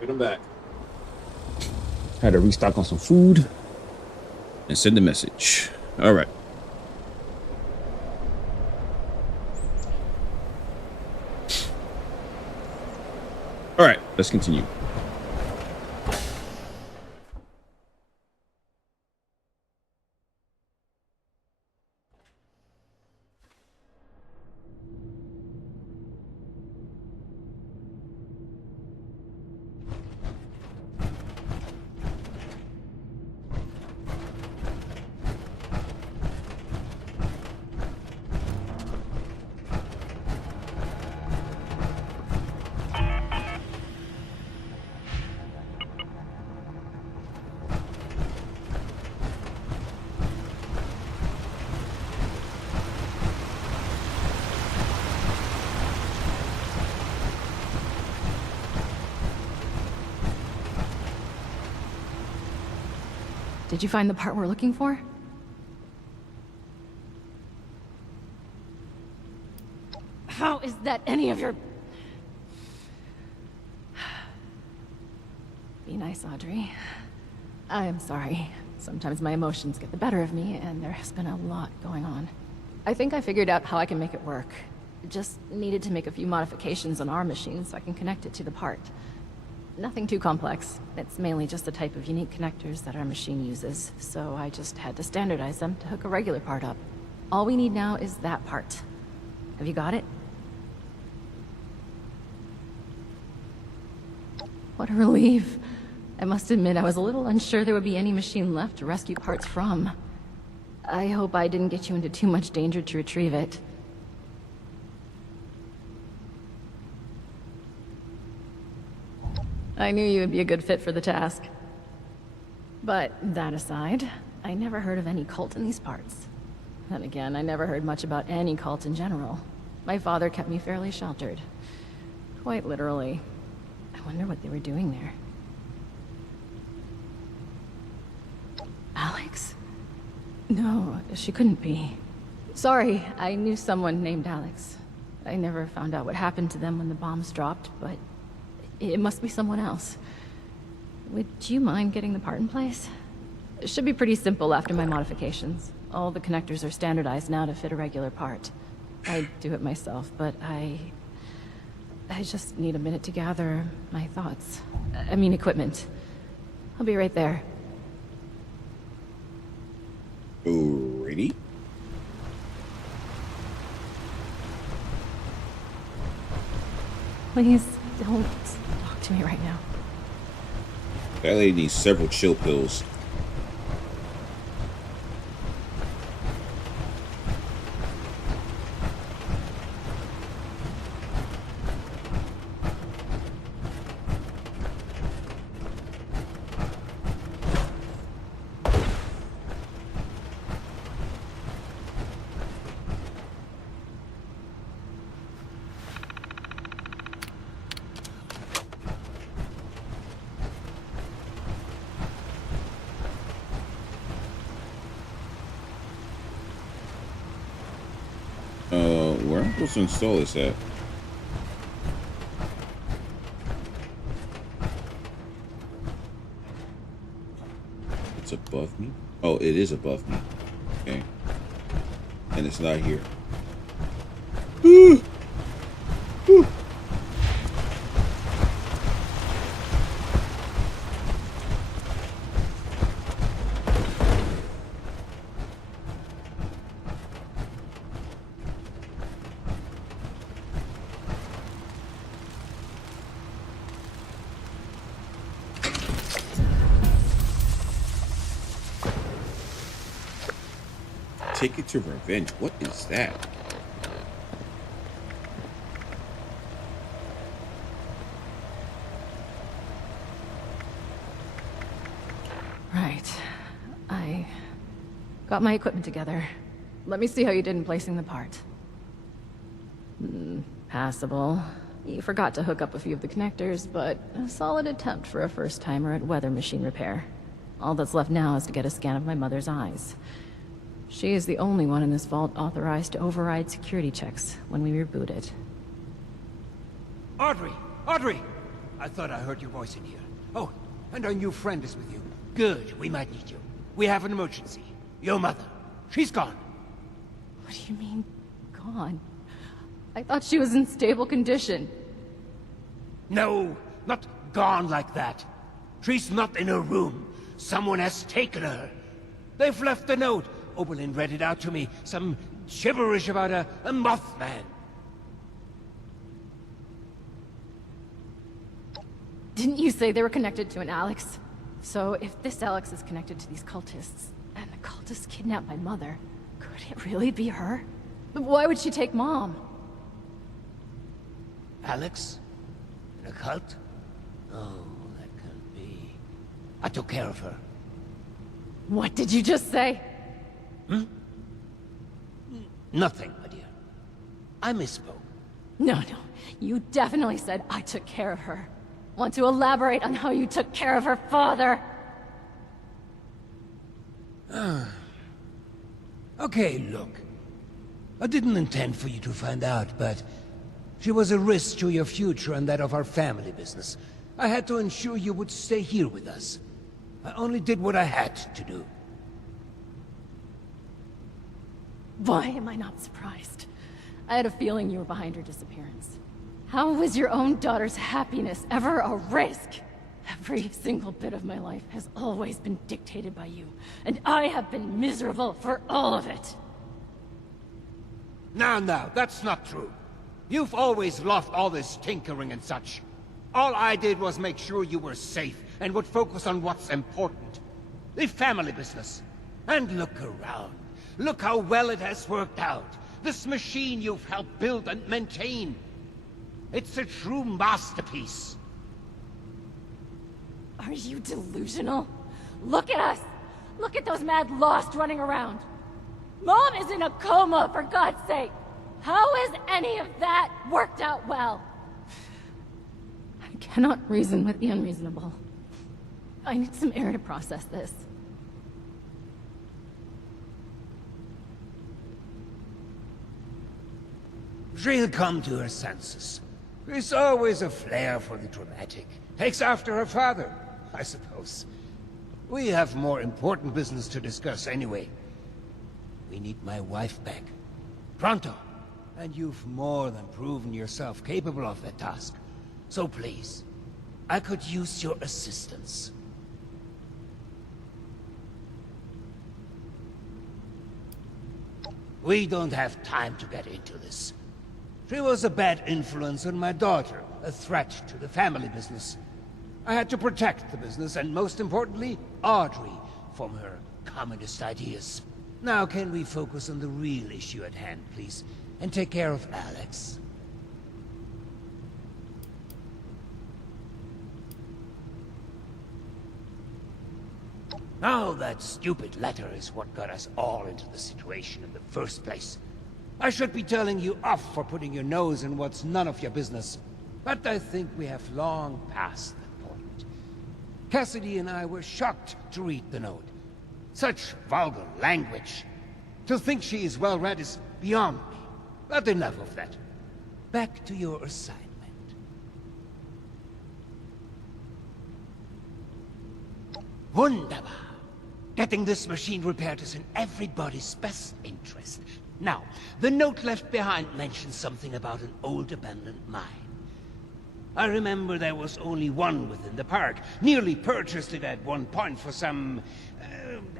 Bring them back. Had to restock on some food and send a message. All right. All right, let's continue. Did you find the part we're looking for? How is that any of your... Be nice, Audrey. I am sorry. Sometimes my emotions get the better of me, and there has been a lot going on. I think I figured out how I can make it work. Just needed to make a few modifications on our machine so I can connect it to the part. Nothing too complex. It's mainly just the type of unique connectors that our machine uses, so I just had to standardize them to hook a regular part up. All we need now is that part. Have you got it? What a relief. I must admit I was a little unsure there would be any machine left to rescue parts from. I hope I didn't get you into too much danger to retrieve it. I knew you would be a good fit for the task. But that aside, I never heard of any cult in these parts. Then again, I never heard much about any cult in general. My father kept me fairly sheltered. Quite literally. I wonder what they were doing there. Alex? No, she couldn't be. Sorry, I knew someone named Alex. I never found out what happened to them when the bombs dropped, but it must be someone else. Would you mind getting the part in place? It should be pretty simple after my modifications. All the connectors are standardized now to fit a regular part. I do it myself, but I just need a minute to gather my thoughts. I mean equipment. I'll be right there. Alrighty. Please don't talk to me right now. That lady needs several chill pills. Where am I supposed to install this at? It's above me? Oh, it is above me. Okay. And it's not here. Ooh. Ooh. Ticket to Revenge. What is that? Right. I got my equipment together. Let me see how you did in placing the part. Passable. You forgot to hook up a few of the connectors, but a solid attempt for a first-timer at weather machine repair. All that's left now is to get a scan of my mother's eyes. She is the only one in this vault authorized to override security checks when we reboot it. Audrey! Audrey! I thought I heard your voice in here. Oh, and our new friend is with you. Good, we might need you. We have an emergency. Your mother. She's gone. What do you mean, gone? I thought she was in stable condition. No, not gone like that. She's not in her room. Someone has taken her. They've left a note. Oberlin read it out to me. Some gibberish about a Mothman. Didn't you say they were connected to an Alex? So if this Alex is connected to these cultists, and the cultists kidnapped my mother, could it really be her? But why would she take Mom? Alex? In a cult? Oh, that can't be. I took care of her. What did you just say? Nothing, my dear. I misspoke. No. You definitely said I took care of her. Want to elaborate on how you took care of her father? Okay, look. I didn't intend for you to find out, but she was a risk to your future and that of our family business. I had to ensure you would stay here with us. I only did what I had to do. Why am I not surprised? I had a feeling you were behind her disappearance. How was your own daughter's happiness ever a risk? Every single bit of my life has always been dictated by you, and I have been miserable for all of it. Now, that's not true. You've always loved all this tinkering and such. All I did was make sure you were safe and would focus on what's important. The family business. And look around. Look how well it has worked out. This machine you've helped build and maintain. It's a true masterpiece. Are you delusional? Look at us! Look at those mad lost running around! Mom is in a coma, for God's sake! How has any of that worked out well? I cannot reason with the unreasonable. I need some air to process this. She'll come to her senses. There's always a flair for the dramatic. Takes after her father, I suppose. We have more important business to discuss anyway. We need my wife back. Pronto. And you've more than proven yourself capable of that task. So please, I could use your assistance. We don't have time to get into this. She was a bad influence on my daughter, a threat to the family business. I had to protect the business, and most importantly, Audrey, from her communist ideas. Now can we focus on the real issue at hand, please, and take care of Alex? Oh, that stupid letter is what got us all into the situation in the first place. I should be telling you off for putting your nose in what's none of your business. But I think we have long passed that point. Cassidy and I were shocked to read the note. Such vulgar language. To think she is well read is beyond me. But enough of that. Back to your assignment. Wunderbar. Getting this machine repaired is in everybody's best interest. Now, the note left behind mentions something about an old abandoned mine. I remember there was only one within the park. Nearly purchased it at one point for some...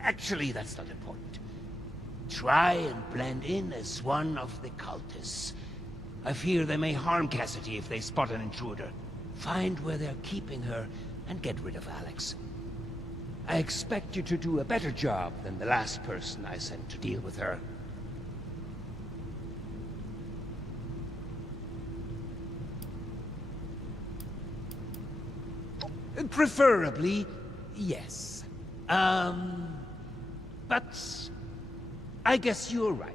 actually, that's not important. Try and blend in as one of the cultists. I fear they may harm Cassidy if they spot an intruder. Find where they're keeping her and get rid of Alex. I expect you to do a better job than the last person I sent to deal with her. Preferably, yes. But I guess you're right.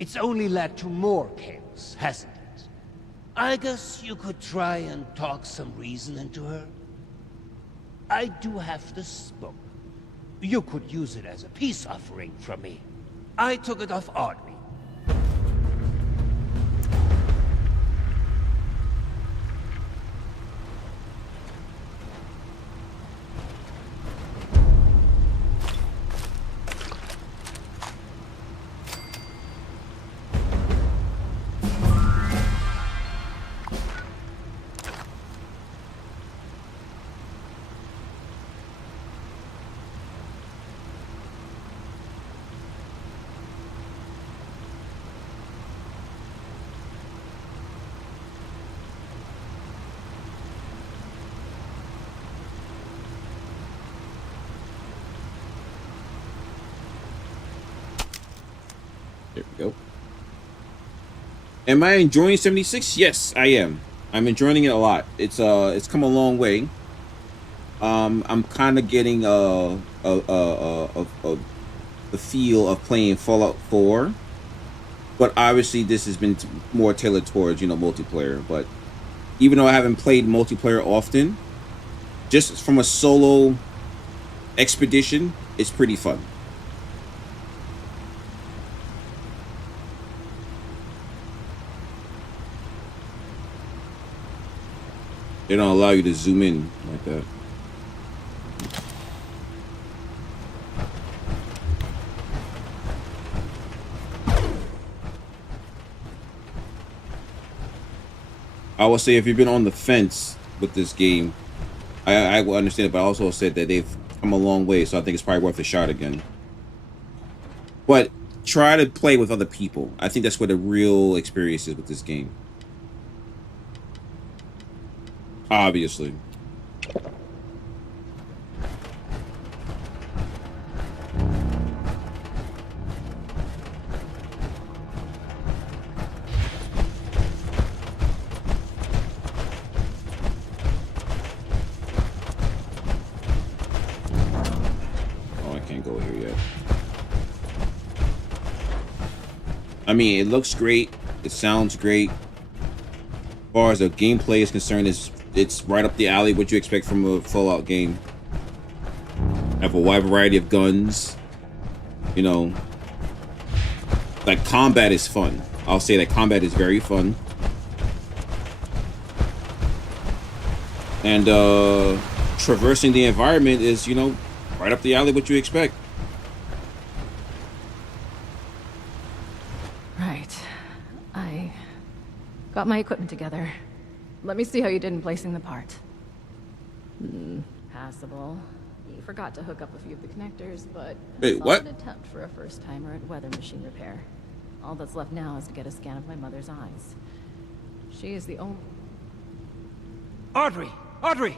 It's only led to more chaos, hasn't it? I guess you could try and talk some reason into her. I do have this book. You could use it as a peace offering from me. I took it off Audrey. we go. Am I enjoying 76? Yes, I am. I'm enjoying it a lot. It's come a long way. I'm kind of getting the feel of playing Fallout 4, but obviously this has been more tailored towards, you know, multiplayer. But even though I haven't played multiplayer often, just from a solo expedition, it's pretty fun. They don't allow you to zoom in like that. I will say if you've been on the fence with this game, I will understand it, but I also said that they've come a long way, so I think it's probably worth a shot again. But try to play with other people. I think that's where the real experience is with this game. Obviously. I mean, it looks great. It sounds great. As far as the gameplay is concerned, it's right up the alley what you expect from a Fallout game. Have a wide variety of guns. You know, like combat is fun. I'll say that combat is very fun. And traversing the environment is, you know, right up the alley what you expect. Got my equipment together. Let me see how you did in placing the part. Passable. You forgot to hook up a few of the connectors, but wait, what? An attempt for a first-timer at weather machine repair. All that's left now is to get a scan of my mother's eyes. She is the only... Audrey! Audrey!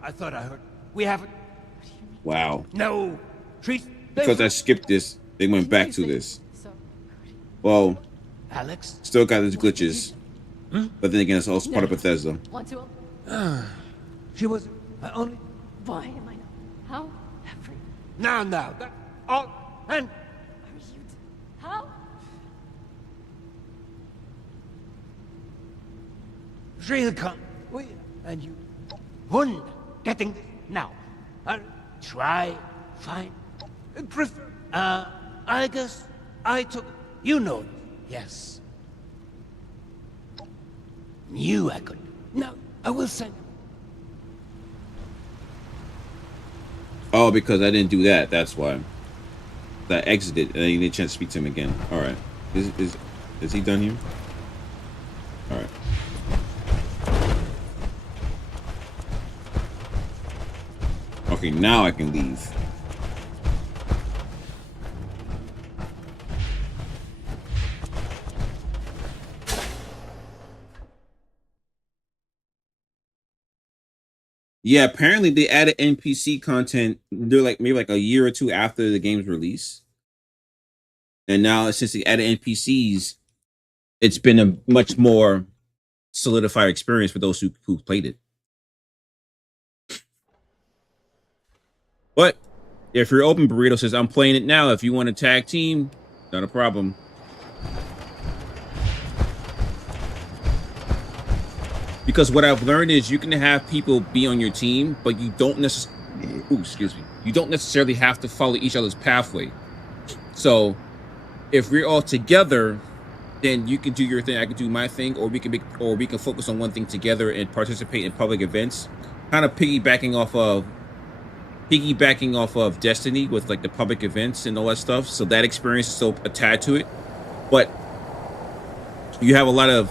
I thought I heard... We haven't... Wow. No! Treat... Because I skipped this, they went back to this. Well... Alex? Still got these glitches. But then again, it's also part of Bethesda. Want to? She was only... Why am I not? How? Every... Now, that... all... and... Are you... How? She'll come. And you... Wouldn't getting... Now. Try... Fine... Prefer... I guess... I took... You know... Yes. Knew I could. No, I will send. Oh, because I didn't do that. That's why. I exited and I didn't get a chance to speak to him again. All right. Is he done here? All right. Okay, now I can leave. Yeah, apparently they added NPC content. They're like maybe like a year or two after the game's release, and now since they added NPCs, it's been a much more solidified experience for those who played it. But if you're open, Burrito says I'm playing it now. If you want a tag team, not a problem. Because what I've learned is you can have people be on your team, but you don't necessarily, you don't necessarily have to follow each other's pathway. So if we're all together, then you can do your thing, I can do my thing, or we can focus on one thing together and participate in public events. Kind of piggybacking off of Destiny with like the public events and all that stuff. So that experience is still attached to it, but you have a lot of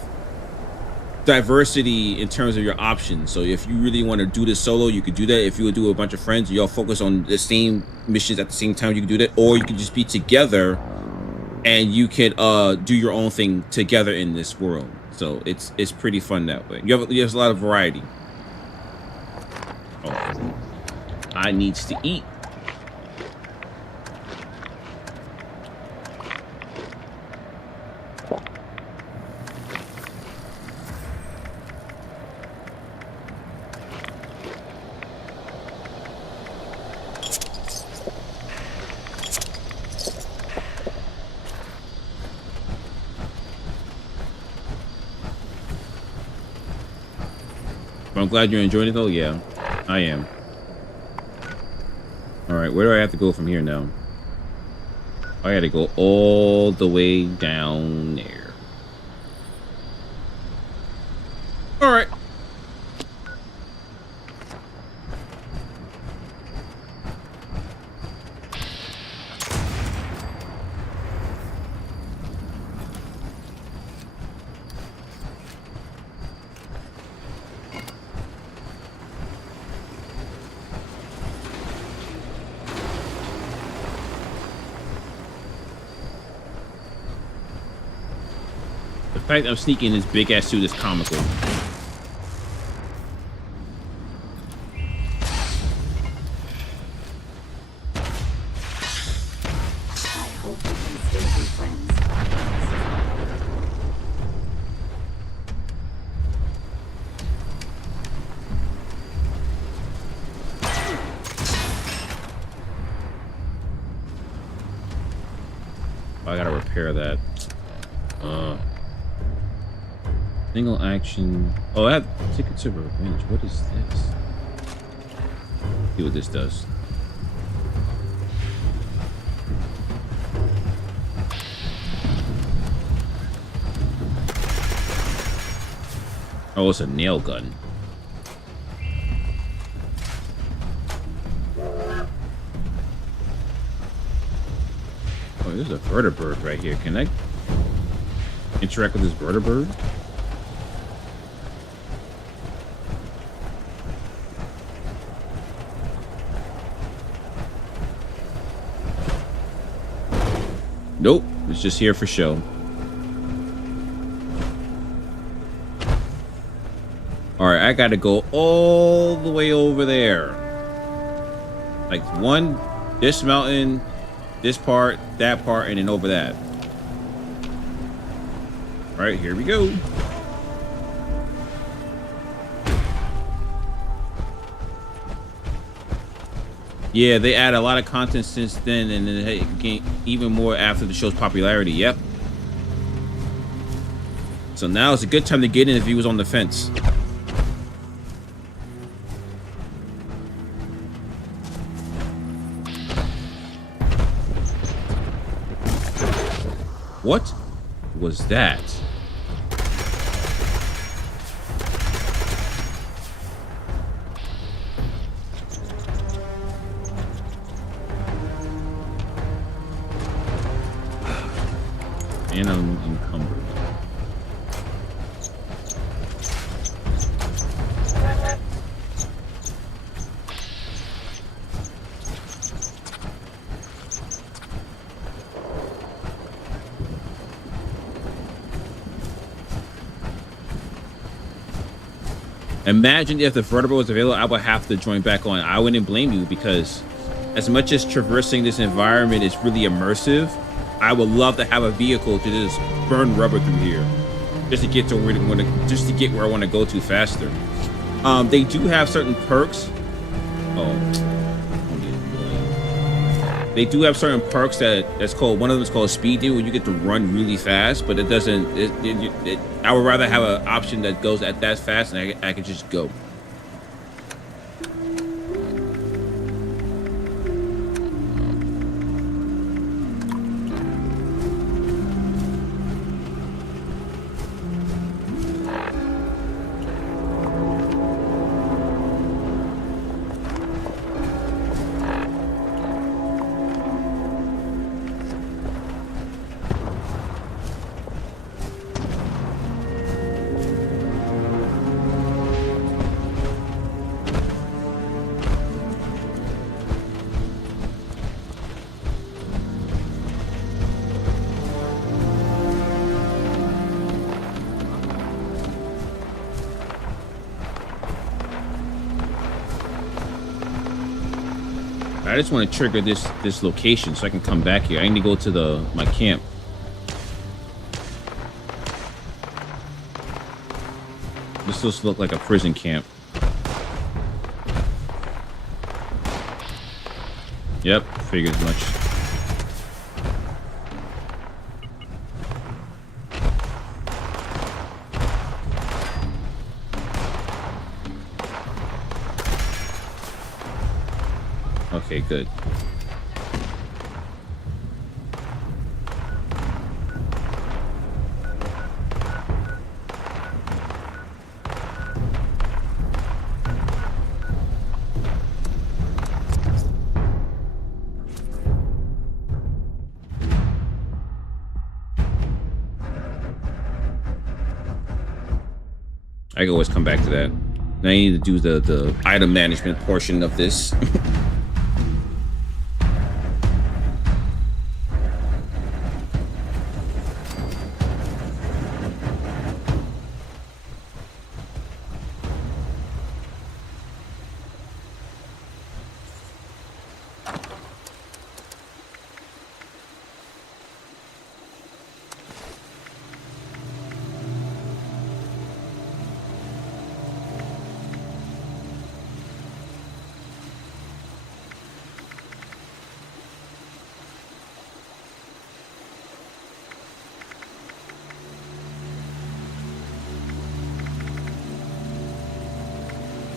diversity in terms of your options. So if you really want to do this solo, you could do that. If you would do a bunch of friends, you all focus on the same missions at the same time, you can do that. Or you can just be together and you can do your own thing together in this world. So it's pretty fun that way. You have a lot of variety. Oh, I needs to eat. But I'm glad you're enjoying it though. Yeah, I am. All right, where do I have to go from here now? I gotta go all the way down there. All right. The fact that I'm sneaking in this big ass suit is comical. I hope we can still be friends. I gotta repair that. Single action. Oh, I have to consider advantage. What is this? See what this does. Oh, it's a nail gun. Oh, there's a vertibird right here. Can I interact with this vertibird? Nope, it's just here for show. Alright, I gotta go all the way over there. Like one, this mountain, this part, that part, and then over that. Alright, here we go. Yeah, they add a lot of content since then, and then it gained even more after the show's popularity. Yep. So now it's a good time to get in if he was on the fence. What was that? And I'm encumbered. Imagine if the vertibird was available, I would have to join back on. I wouldn't blame you, because as much as traversing this environment is really immersive, I would love to have a vehicle to just burn rubber through here, just to get to where I want to go to faster. They do have certain perks. They do have certain perks that's called, one of them is called speed deal, where you get to run really fast, but it doesn't. I would rather have an option that goes at that fast, and I can just go. I just want to trigger this location so I can come back here. I need to go to my camp. This does look like a prison camp. Yep, figured as much. Okay, good. I can always come back to that. Now I need to do the item management portion of this.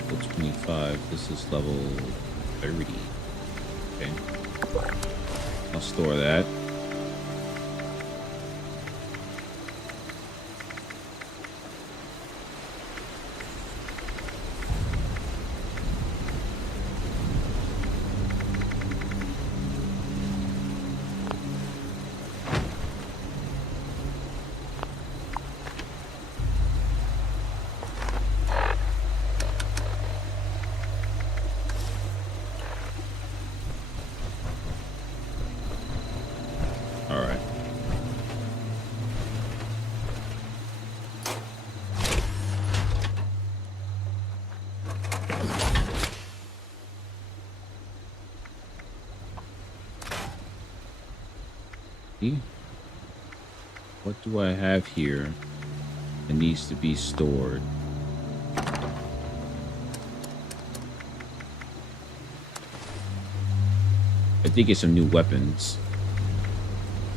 Level 25. This is level 30. Okay. I'll store that. What do I have here that needs to be stored? I think it's some new weapons.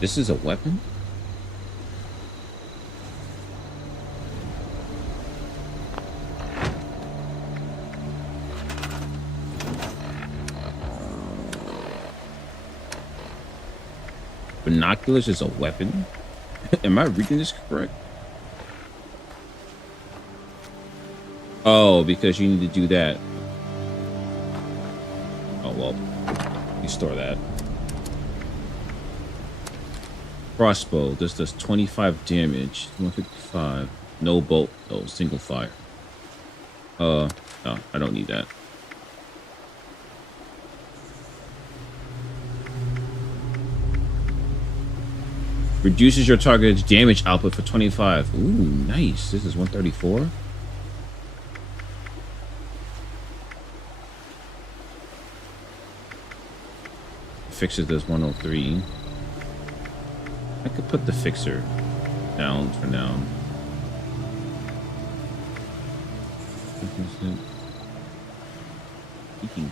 This is a weapon? Binoculars is a weapon? Am I reading this correct? Oh, because you need to do that. Oh, well. You store that. Crossbow. This does 25 damage. 155. No bolt. Oh, single fire. No, I don't need that. Reduces your target's damage output for 25. Ooh, nice. This is 134. Fixer does 103. I could put the fixer down for now.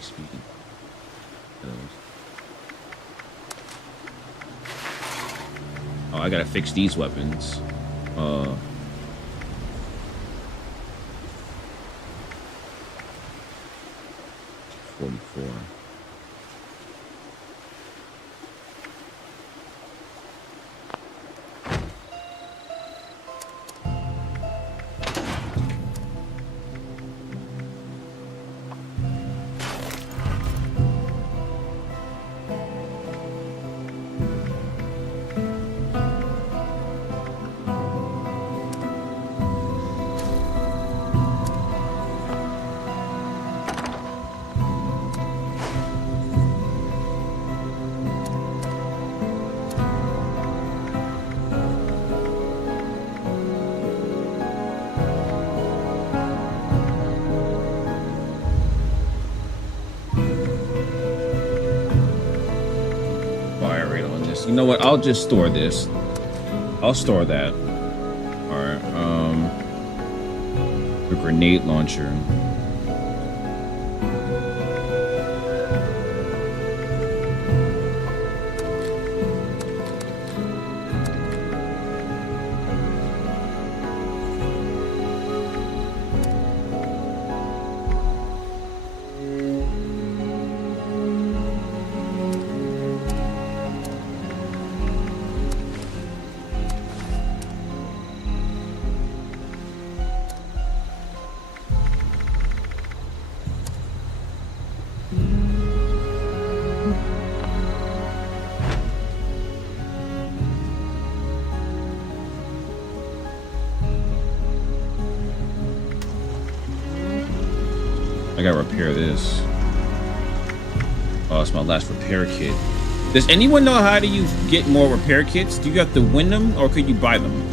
Speaking. Oh, I gotta fix these weapons. 44. You know what? I'll just store this. I'll store that. All right. The grenade launcher. I gotta repair this. Oh, it's my last repair kit. Does anyone know how do you get more repair kits? Do you have to win them or could you buy them?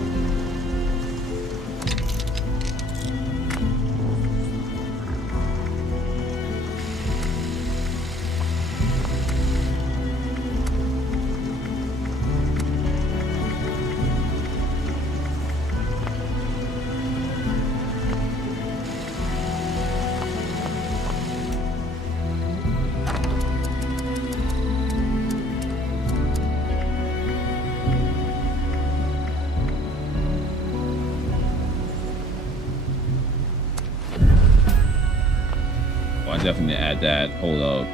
Definitely add that. Hold up.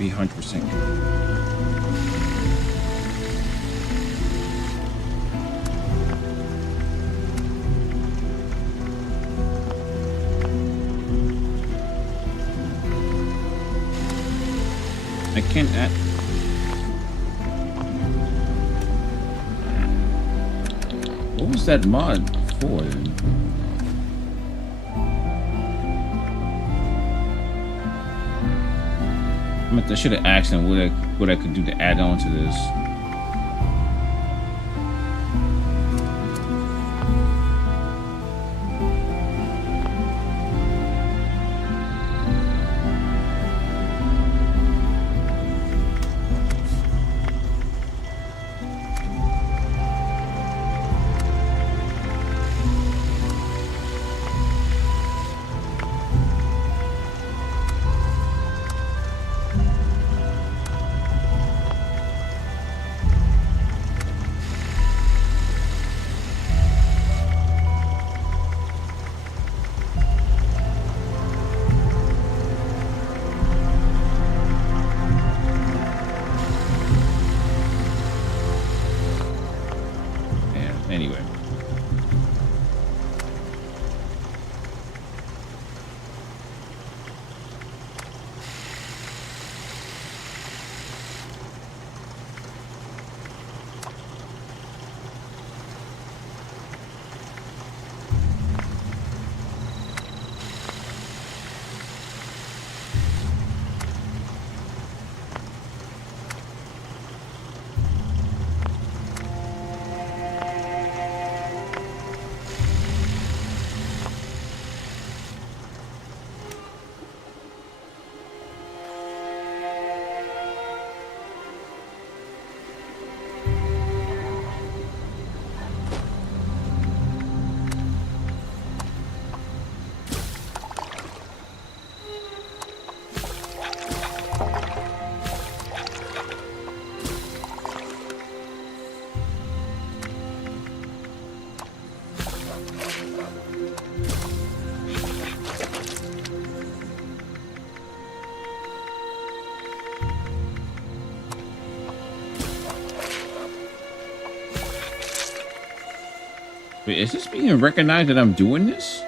%. I can't add. What was that mod for? I should have asked him what I could do to add on to this. Anyway. Wait, is this being recognized that I'm doing this?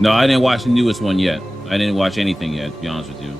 No, I didn't watch the newest one yet. I didn't watch anything yet, to be honest with you.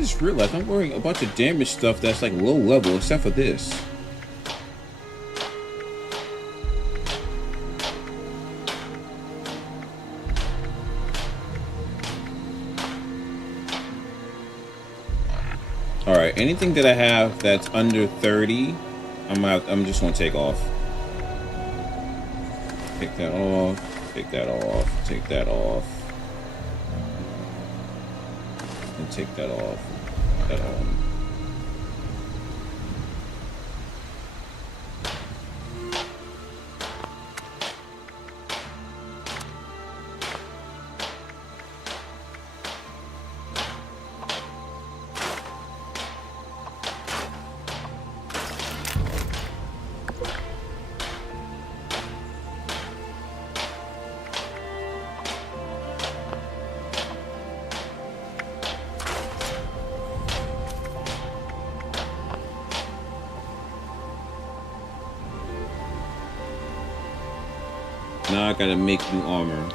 just realized I'm wearing a bunch of damage stuff that's like low level, except for this. All right, anything that I have that's under 30, I'm just gonna take off. Take that off. Take that off. Take that off. And take that off. That on. Now I gotta make new armor.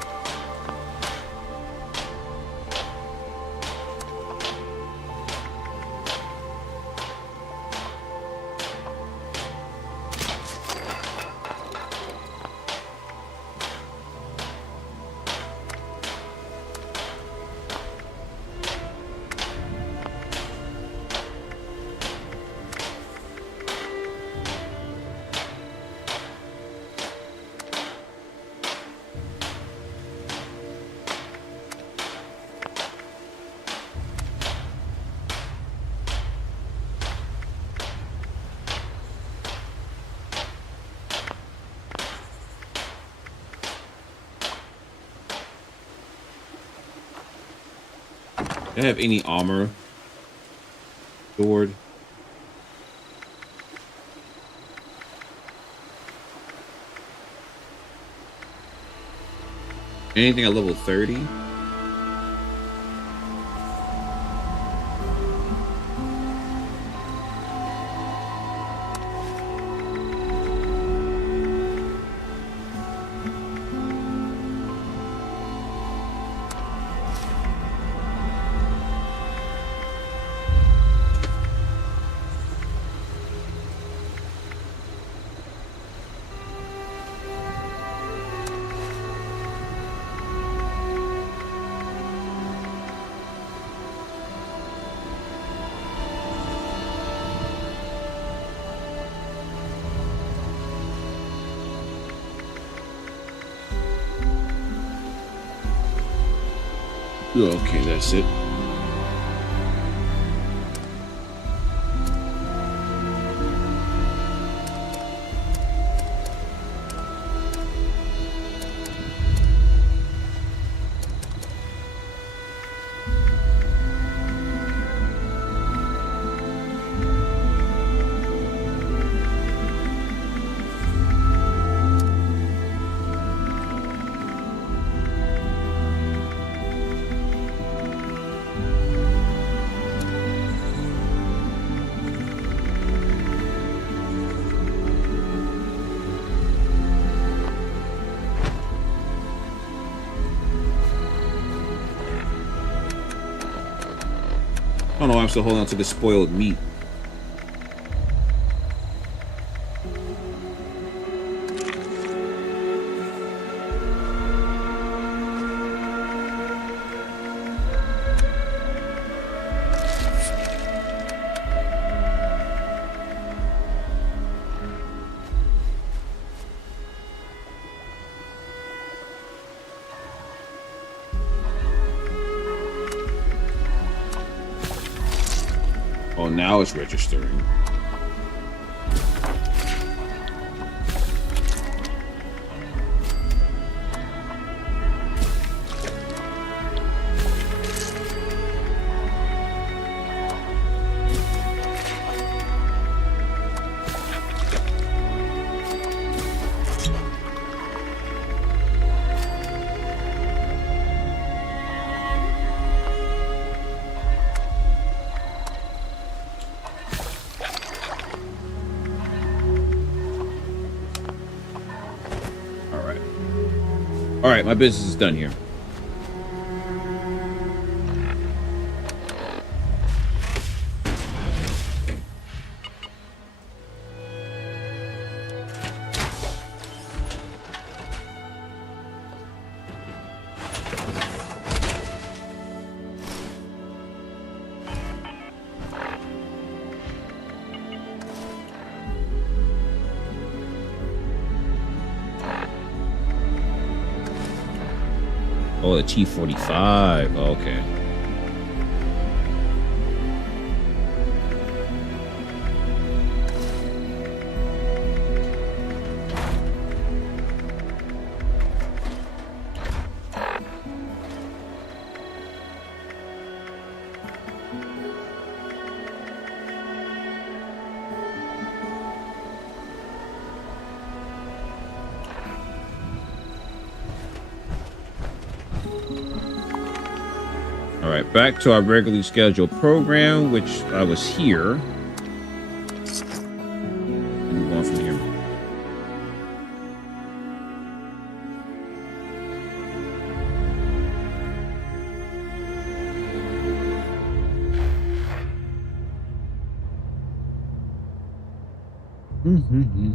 Do I have any armor stored? Anything at level 30? Okay, that's it. I don't know why I'm still holding on to this spoiled meat. Oh, now it's registering. All right, my business is done here. Oh, the T-45. Okay. All right, back to our regularly scheduled program, which I was here. And move on from here. Mm-hmm.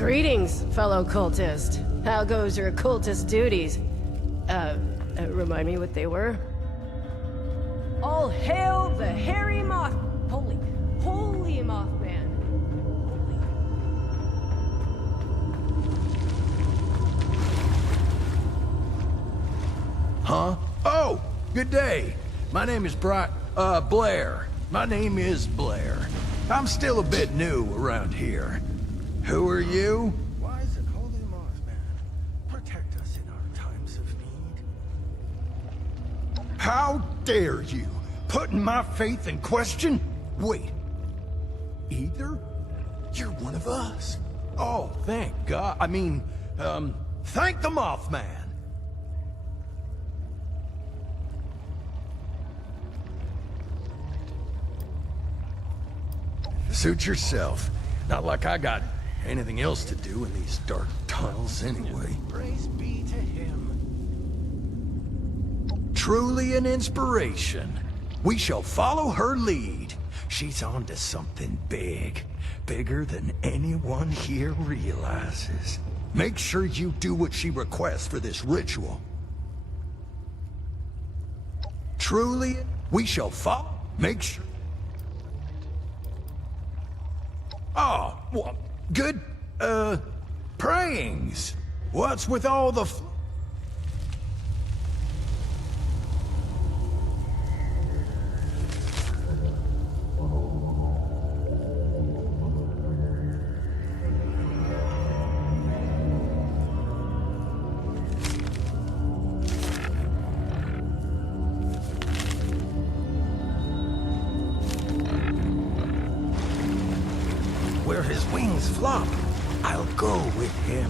Greetings, fellow cultist. How goes your cultist duties? Remind me what they were? All hail the hairy moth... Holy Mothman. Huh? Oh, good day. My name is Blair. My name is Blair. I'm still a bit new around here. Who are you? Why is it Holy Mothman? Protect us in our times of need. How dare you? Putting my faith in question? Wait. Either? You're one of us. Oh, thank God. I mean, thank the Mothman. Suit yourself. Not like I got anything else to do in these dark tunnels anyway. Praise be to him. Truly an inspiration. We shall follow her lead. She's on to something big. Bigger than anyone here realizes. Make sure you do what she requests for this ritual. Truly, we shall follow. Make sure. Oh, well, good, prayings. What's with all the where his wings flop, I'll go with him.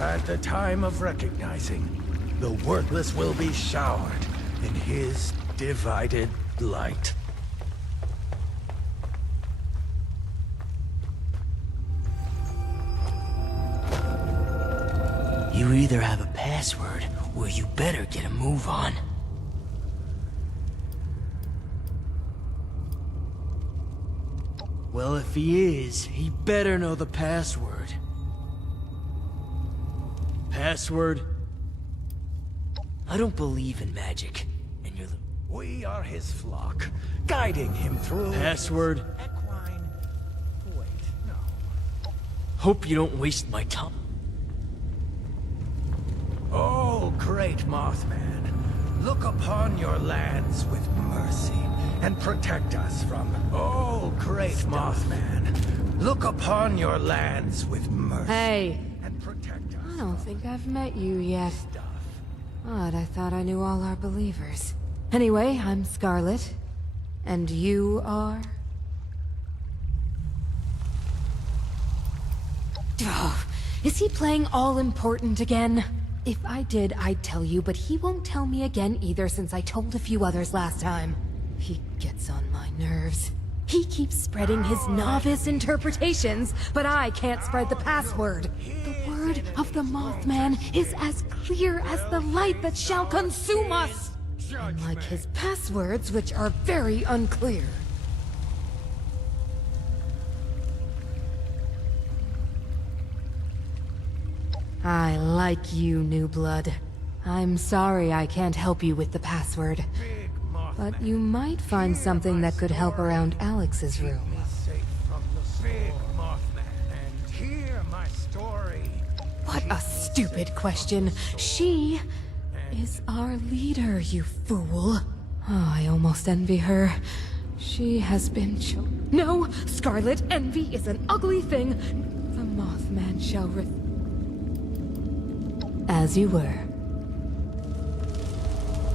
At the time of recognizing, the worthless will be showered in his divided light. You either have a password, or you better get a move on. Well, if he is, he better know the password. Password? I don't believe in magic, and you're the... We are his flock, guiding him through... Password? Equine... Wait, no. Hope you don't waste my time. Oh, great Mothman, look upon your lands with mercy and protect us from... Oh, great Mothman, look upon your lands with mercy Hey. and protect us. I don't think I've met you yet. Odd, I thought I knew all our believers. Anyway, I'm Scarlet. And you are? Oh, is he playing all important again? If I did, I'd tell you, but he won't tell me again either since I told a few others last time. He gets on my nerves. He keeps spreading his novice interpretations, but I can't spread the password. The word of the Mothman is as clear as the light that shall consume us! Unlike his passwords, which are very unclear. I like you, new blood. I'm sorry I can't help you with the password. But you might find something that could help around Alex's room. What a stupid question. She is our leader, you fool. Oh, I almost envy her. She has been No! Scarlet, envy is an ugly thing. The Mothman shall As you were.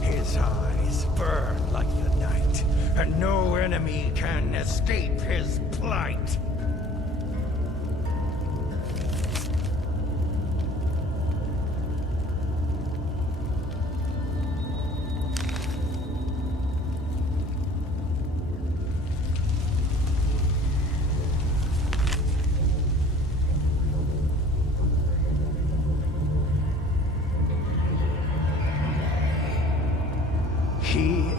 His eyes burn like the night, and no enemy can escape his plight.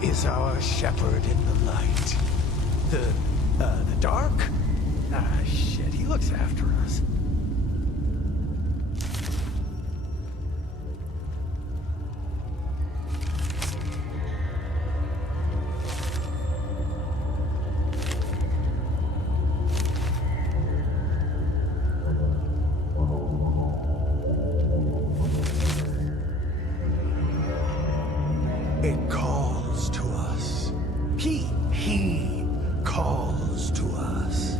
is our shepherd in the light. The dark? Ah, shit, he looks after us. It calls to us. He calls to us.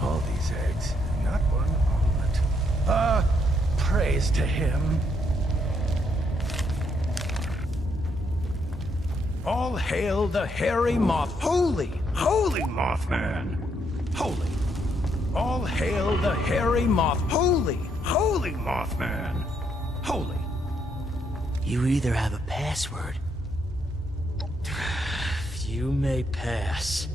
All these eggs, not one omelet. Praise to him. All hail the hairy moth. Holy Mothman. Holy. All hail the hairy moth. Holy Mothman. Holy. You either have a password. You may pass.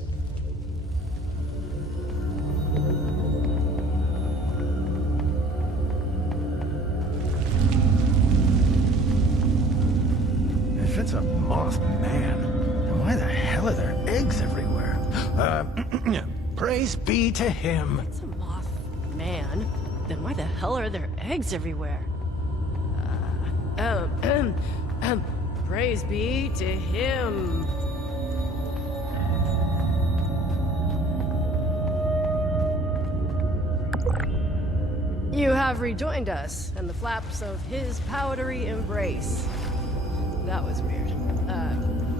If it's a Mothman, then why the hell are there eggs everywhere? Praise be to him. It's a moth man. Then why the hell are there eggs everywhere? Praise be to him. You have rejoined us in the flaps of his powdery embrace. That was weird.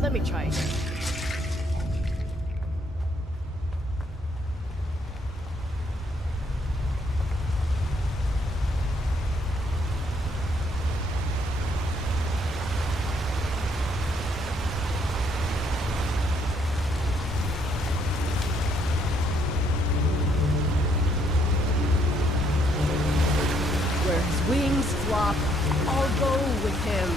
Let me try again. Where his wings flop, I'll go with him.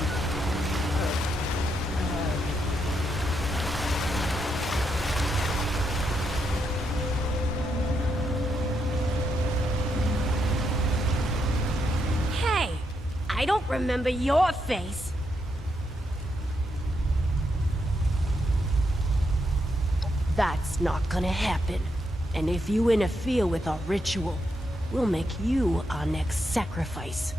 Hey, I don't remember your face. That's not gonna happen. And if you interfere with our ritual, we'll make you our next sacrifice.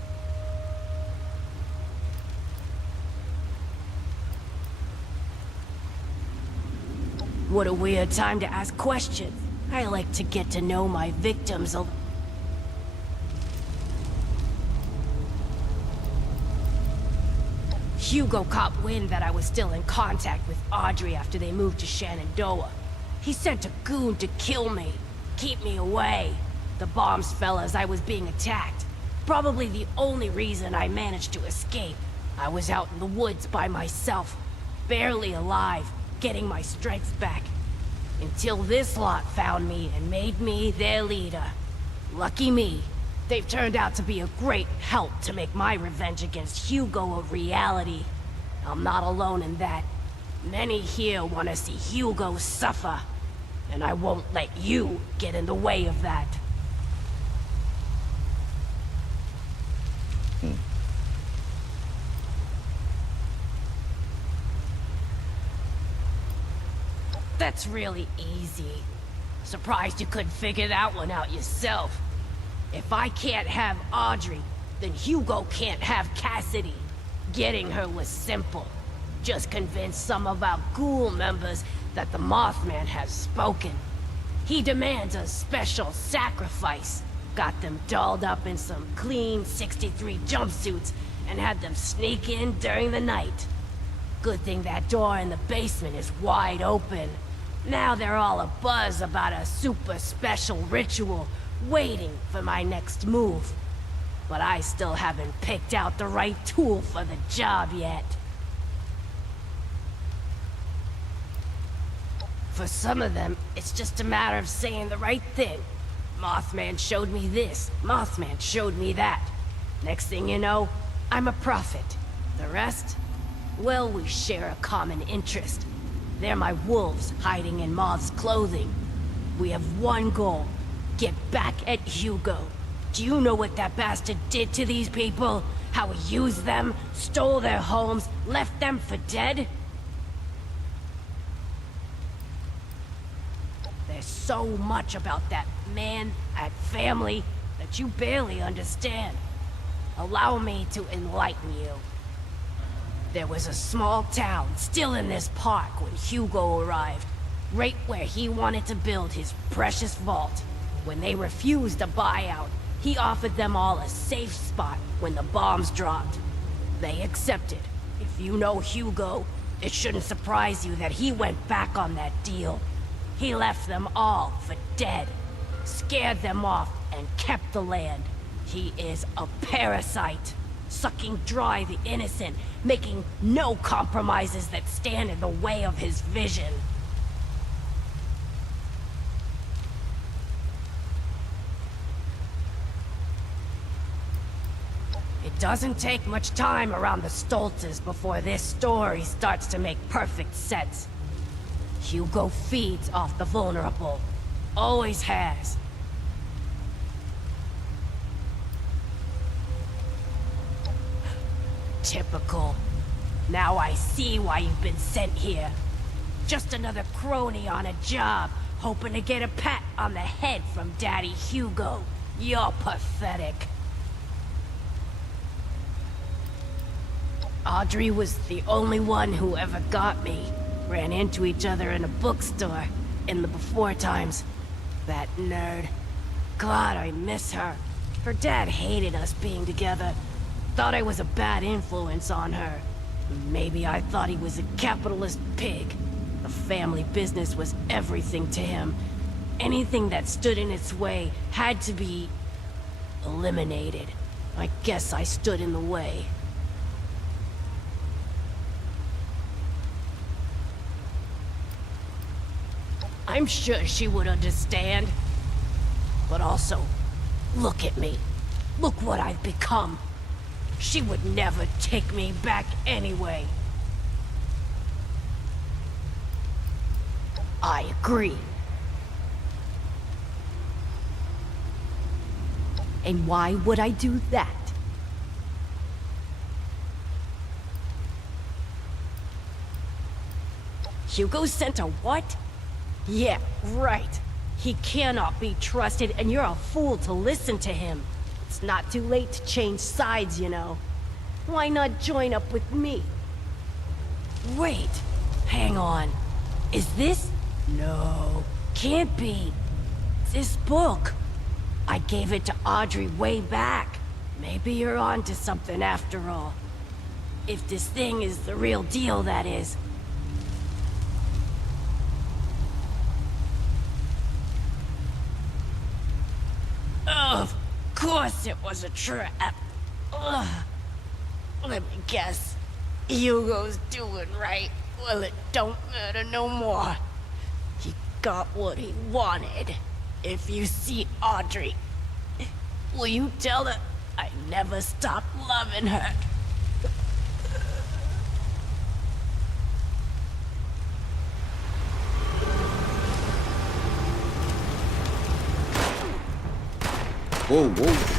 What a weird time to ask questions. I like to get to know my victims a... Hugo caught wind that I was still in contact with Audrey after they moved to Shenandoah. He sent a goon to kill me, keep me away. The bombs fell as I was being attacked. Probably the only reason I managed to escape. I was out in the woods by myself, barely alive, getting my strength back. Until this lot found me and made me their leader. Lucky me. They've turned out to be a great help to make my revenge against Hugo a reality. I'm not alone in that. Many here want to see Hugo suffer. And I won't let you get in the way of that. That's really easy. Surprised you couldn't figure that one out yourself. If I can't have Audrey, then Hugo can't have Cassidy. Getting her was simple. Just convince some of our ghoul members that the Mothman has spoken. He demands a special sacrifice. Got them dolled up in some clean 63 jumpsuits and had them sneak in during the night. Good thing that door in the basement is wide open. Now they're all abuzz about a super special ritual, waiting for my next move. But I still haven't picked out the right tool for the job yet. For some of them, it's just a matter of saying the right thing. Mothman showed me this, Mothman showed me that. Next thing you know, I'm a prophet. The rest? Well, we share a common interest. They're my wolves hiding in Moth's clothing. We have one goal. Get back at Hugo. Do you know what that bastard did to these people? How he used them, stole their homes, left them for dead? There's so much about that man, that family, that you barely understand. Allow me to enlighten you. There was a small town still in this park when Hugo arrived, right where he wanted to build his precious vault. When they refused a buyout, he offered them all a safe spot when the bombs dropped. They accepted. If you know Hugo, it shouldn't surprise you that he went back on that deal. He left them all for dead, scared them off, and kept the land. He is a parasite, sucking dry the innocent, making no compromises that stand in the way of his vision. It doesn't take much time around the Stoltzes before this story starts to make perfect sense. Hugo feeds off the vulnerable. Always has. Typical. Now I see why you've been sent here. Just another crony on a job, hoping to get a pat on the head from Daddy Hugo. You're pathetic. Audrey was the only one who ever got me. Ran into each other in a bookstore in the before times. That nerd. God, I miss her. Her dad hated us being together. Thought I was a bad influence on her. Maybe I thought he was a capitalist pig. The family business was everything to him. Anything that stood in its way had to be eliminated. I guess I stood in the way. I'm sure she would understand. But also, look at me. Look what I've become. She would never take me back anyway. I agree. And why would I do that? Hugo sent a what? Yeah, right. He cannot be trusted, and you're a fool to listen to him. It's not too late to change sides, you know. Why not join up with me? Wait, hang on. Is this? No, can't be. This book. I gave it to Audrey way back. Maybe you're on to something after all. If this thing is the real deal, that is. Of course it was a trap. Ugh. Let me guess. Hugo's doing right. Well, it don't matter no more. He got what he wanted. If you see Audrey, will you tell her I never stopped loving her? Whoa, whoa.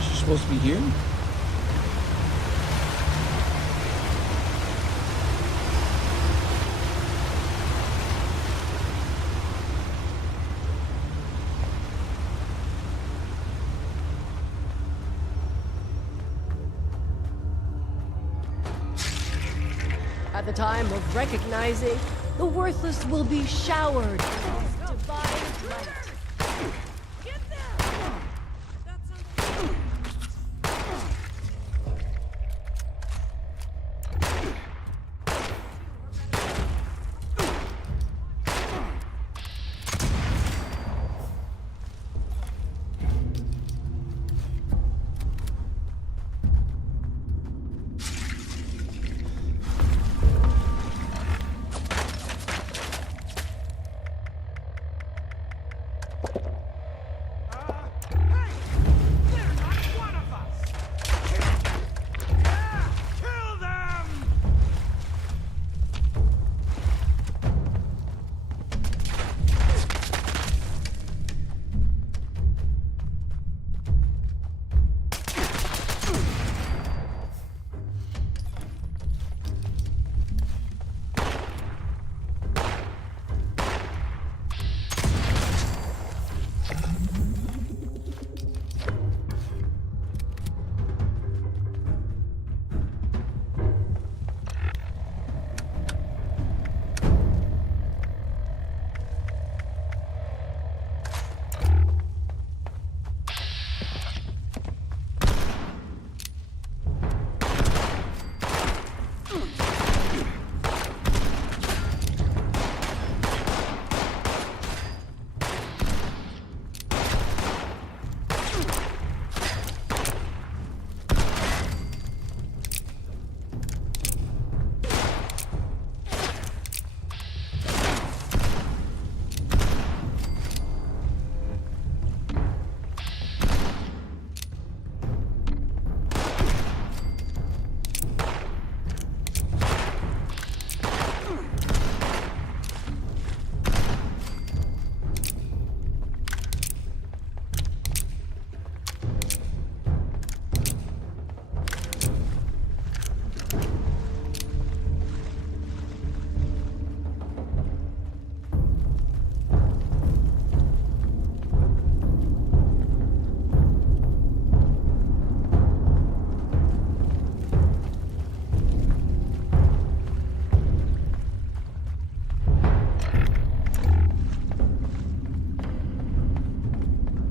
Is she supposed to be here? At the time of recognizing, the worthless will be showered with divine light.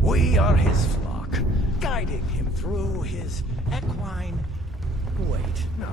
We are his flock, guiding him through his equine... Wait, no.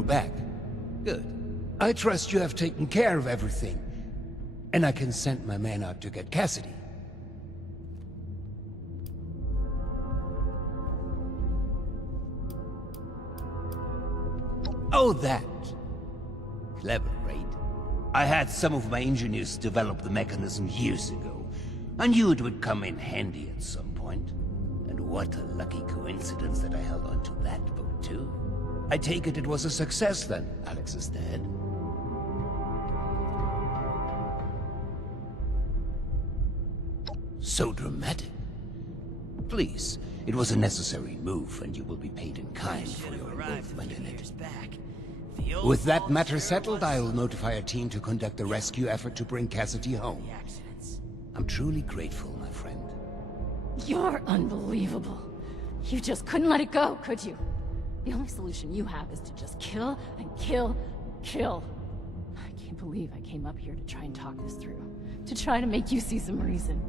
You're back. Good. I trust you have taken care of everything. And I can send my man out to get Cassidy. Oh, that. Clever, right? I had some of my engineers develop the mechanism years ago. I knew it would come in handy at some point. And what a lucky coincidence that I held onto that boat, too. I take it was a success, then, Alex is dead. So dramatic. Please, it was a necessary move, and you will be paid in kind for your involvement in it. With that matter settled, I'll notify a team to conduct a rescue effort to bring Cassidy home. I'm truly grateful, my friend. You're unbelievable. You just couldn't let it go, could you? The only solution you have is to just kill and kill and kill. I can't believe I came up here to try and talk this through. To try to make you see some reason.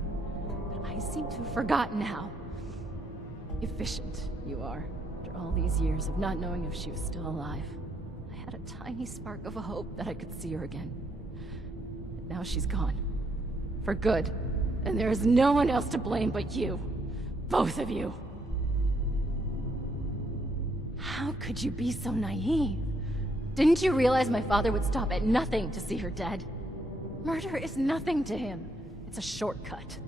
But I seem to have forgotten how efficient you are. After all these years of not knowing if she was still alive, I had a tiny spark of a hope that I could see her again. But now she's gone. For good. And there is no one else to blame but you. Both of you. How could you be so naive? Didn't you realize my father would stop at nothing to see her dead? Murder is nothing to him. It's a shortcut.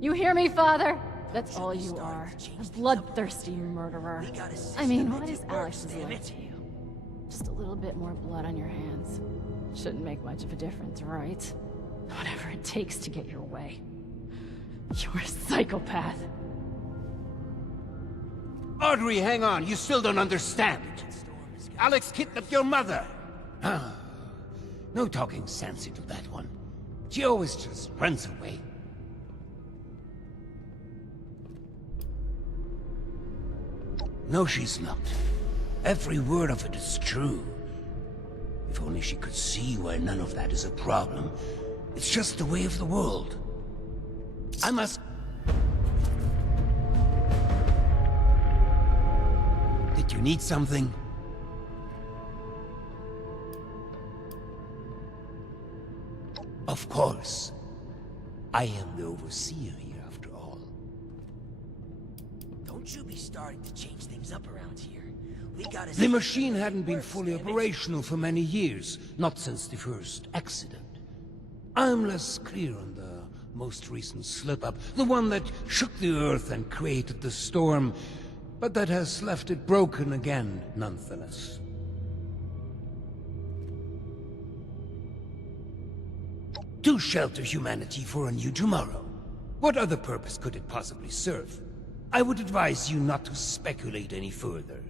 You hear me, Father? That's all you are. A bloodthirsty murderer. I mean, what is Alex's life to you? Just a little bit more blood on your hands. Shouldn't make much of a difference, right? Whatever it takes to get your way. You're a psychopath. Audrey, hang on. You still don't understand. Alex kidnapped your mother. Ah, no talking sense into that one. She always just runs away. No, she's not. Every word of it is true. If only she could see why none of that is a problem. It's just the way of the world. I must... Did you need something? Of course. I am the overseer here, after all. Don't you be starting to change things up around here. We gotta... The machine hadn't been fully operational for many years, not since the first accident. I'm less clear on the most recent slip-up, the one that shook the Earth and created the storm, but that has left it broken again, nonetheless. To shelter humanity for a new tomorrow. What other purpose could it possibly serve? I would advise you not to speculate any further.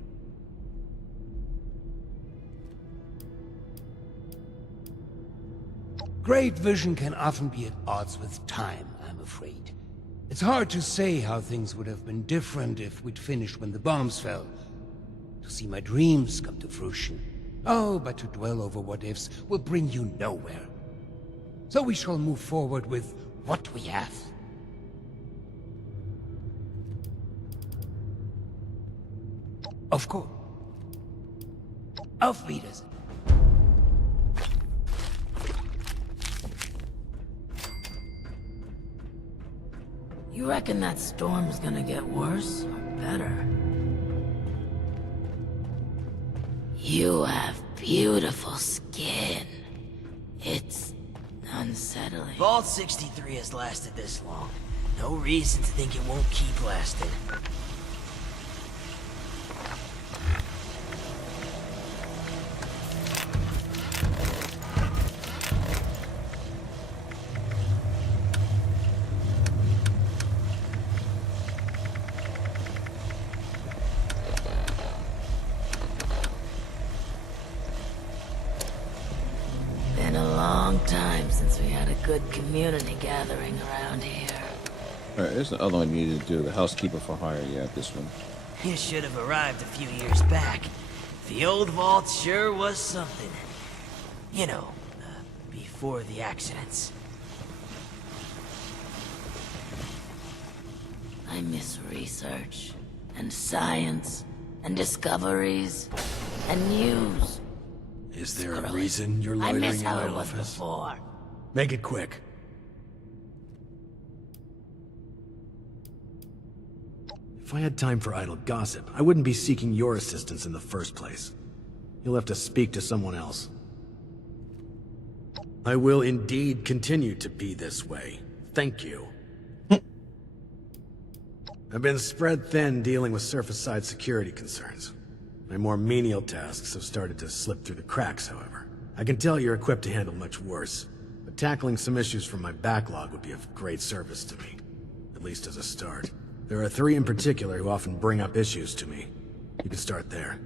Great vision can often be at odds with time, I'm afraid. It's hard to say how things would have been different if we'd finished when the bombs fell. To see my dreams come to fruition. Oh, but to dwell over what-ifs will bring you nowhere. So we shall move forward with what we have. Of course. Auf Wiedersehen. You reckon that storm's gonna get worse or better? You have beautiful skin. It's unsettling. Vault 63 has lasted this long. No reason to think it won't keep lasting. Good community gathering around here. Alright, there's the other one you need to do. The housekeeper for hire. Yeah, this one. You should have arrived a few years back. The old vault sure was something. You know, before the accidents. I miss research, and science, and discoveries, and news. Is there a reason you're loitering in my office? Before. Make it quick. If I had time for idle gossip, I wouldn't be seeking your assistance in the first place. You'll have to speak to someone else. I will indeed continue to be this way. Thank you. I've been spread thin dealing with surface-side security concerns. My more menial tasks have started to slip through the cracks, however. I can tell you're equipped to handle much worse, but tackling some issues from my backlog would be of great service to me, at least as a start. There are 3 in particular who often bring up issues to me. You can start there.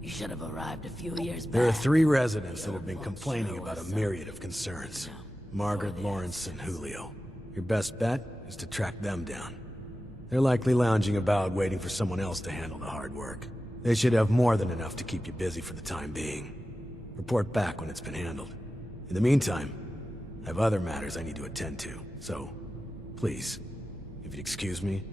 You should have arrived a few years back. There are 3 residents that have been complaining about a myriad of concerns. Margaret, Lawrence, and Julio. Your best bet is to track them down. They're likely lounging about waiting for someone else to handle the hard work. They should have more than enough to keep you busy for the time being. Report back when it's been handled. In the meantime, I have other matters I need to attend to, so please, if you'd excuse me.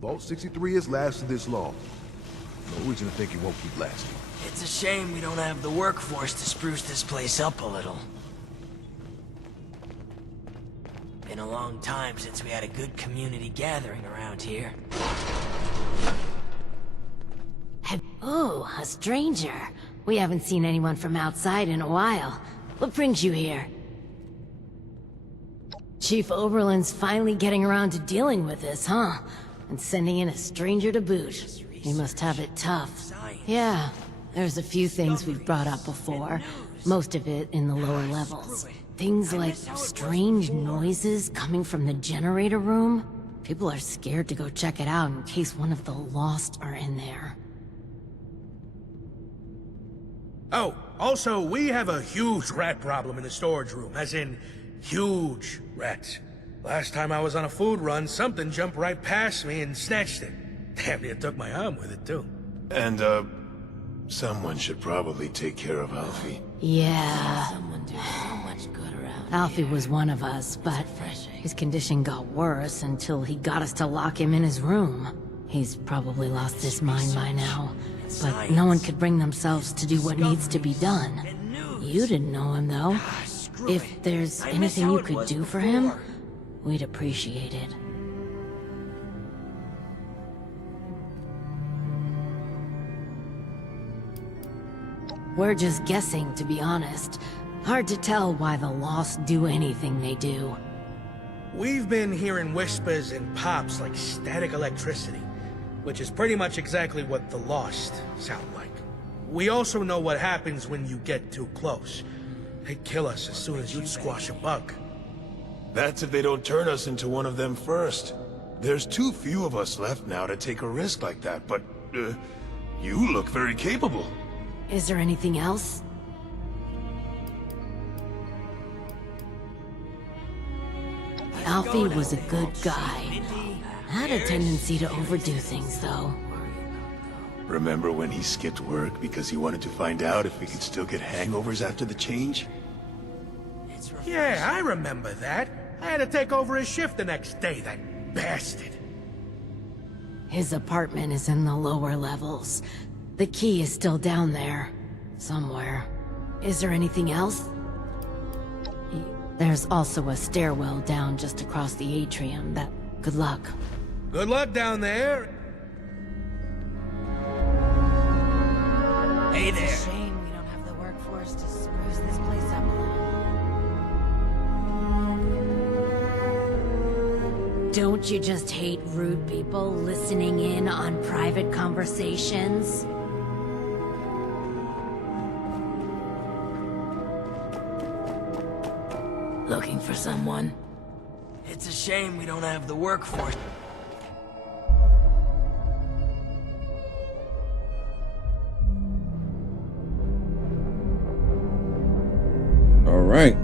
Vault 63 has lasted this long. No reason to think it won't keep lasting. It's a shame we don't have the workforce to spruce this place up a little. Been a long time since we had a good community gathering around here. Oh, a stranger. We haven't seen anyone from outside in a while. What brings you here? Chief Oberlin's finally getting around to dealing with this, huh? And sending in a stranger to boot. He must have it tough. Yeah, there's a few things we've brought up before. Most of it in the lower levels. Things like strange noises coming from the generator room. People are scared to go check it out in case one of the Lost are in there. Oh, also, we have a huge rat problem in the storage room, as in, huge rats. Last time I was on a food run, something jumped right past me and snatched it. Damn near took my arm with it, too. And, someone should probably take care of Alfie. Yeah. Someone do so much good around Alfie here. was one of us, but his condition got worse until he got us to lock him in his room. He's probably lost his mind by now, but no one could bring themselves to do what needs to be done. You didn't know him, though. If there's anything you could do for him, we'd appreciate it. We're just guessing, to be honest. Hard to tell why the Lost do anything they do. We've been hearing whispers and pops like static electricity, which is pretty much exactly what the Lost sound like. We also know what happens when you get too close. They kill us as soon as you squash a bug. That's if they don't turn us into one of them first. There's too few of us left now to take a risk like that, but, you look very capable. Is there anything else? Alfie was a good guy. Had a tendency to overdo things, though. Remember when he skipped work because he wanted to find out if we could still get hangovers after the change? Yeah, I remember that. I had to take over his shift the next day, that bastard. His apartment is in the lower levels. The key is still down there. Somewhere. Is there anything else? There's also a stairwell down just across the atrium. Good luck. Good luck down there. Hey there. It's a shame we don't have the workforce to spruce this place up a little. Don't you just hate rude people listening in on private conversations? Looking for someone? It's a shame we don't have the workforce. All right.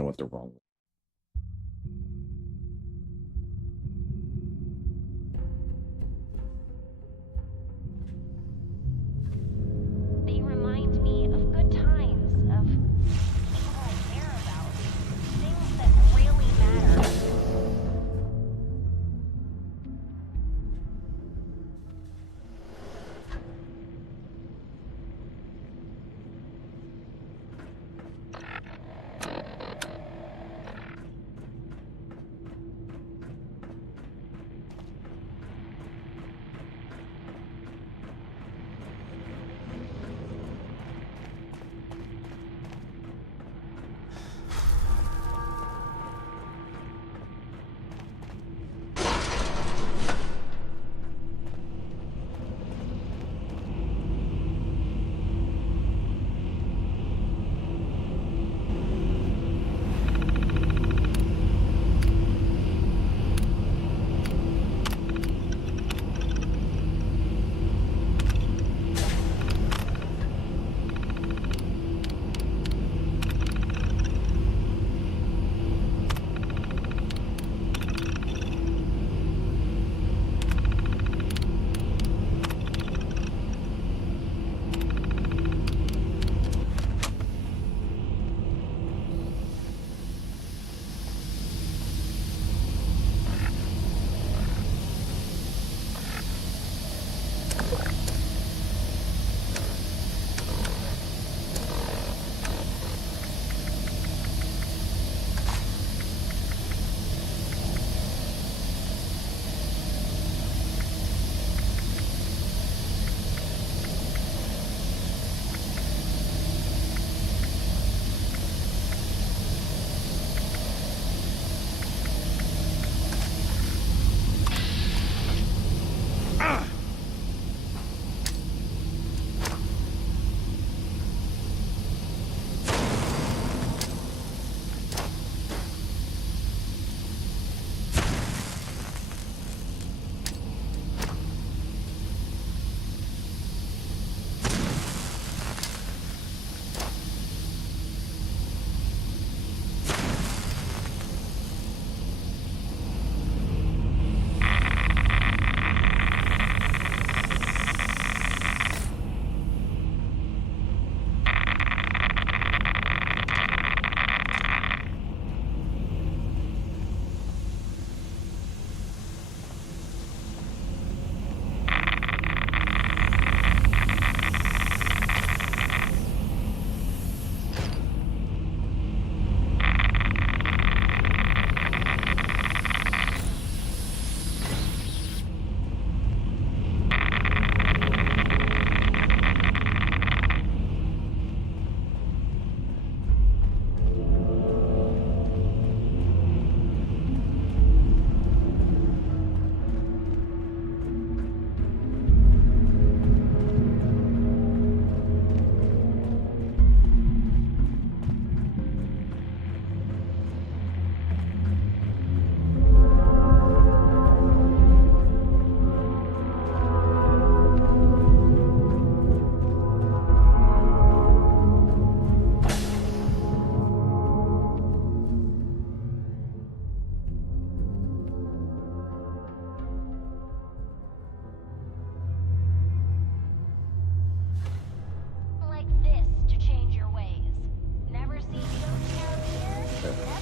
I went the wrong way. They remind me of good times, of people I care about, things that really matter.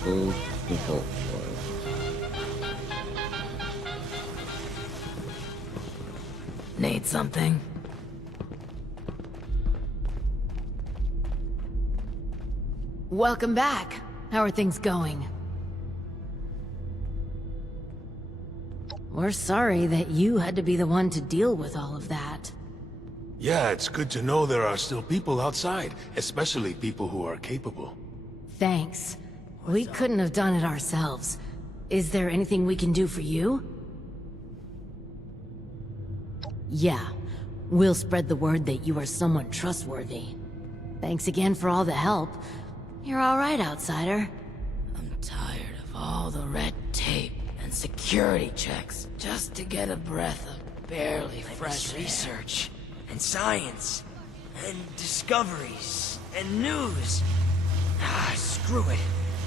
Go the vault. Need something? Welcome back. How are things going? We're sorry that you had to be the one to deal with all of that. Yeah, it's good to know there are still people outside, especially people who are capable. Thanks. We couldn't have done it ourselves. Is there anything we can do for you? Yeah. We'll spread the word that you are someone trustworthy. Thanks again for all the help. You're alright, outsider. I'm tired of all the red tape and security checks just to get a breath of barely fresh research and science and discoveries and news. Ah, screw it.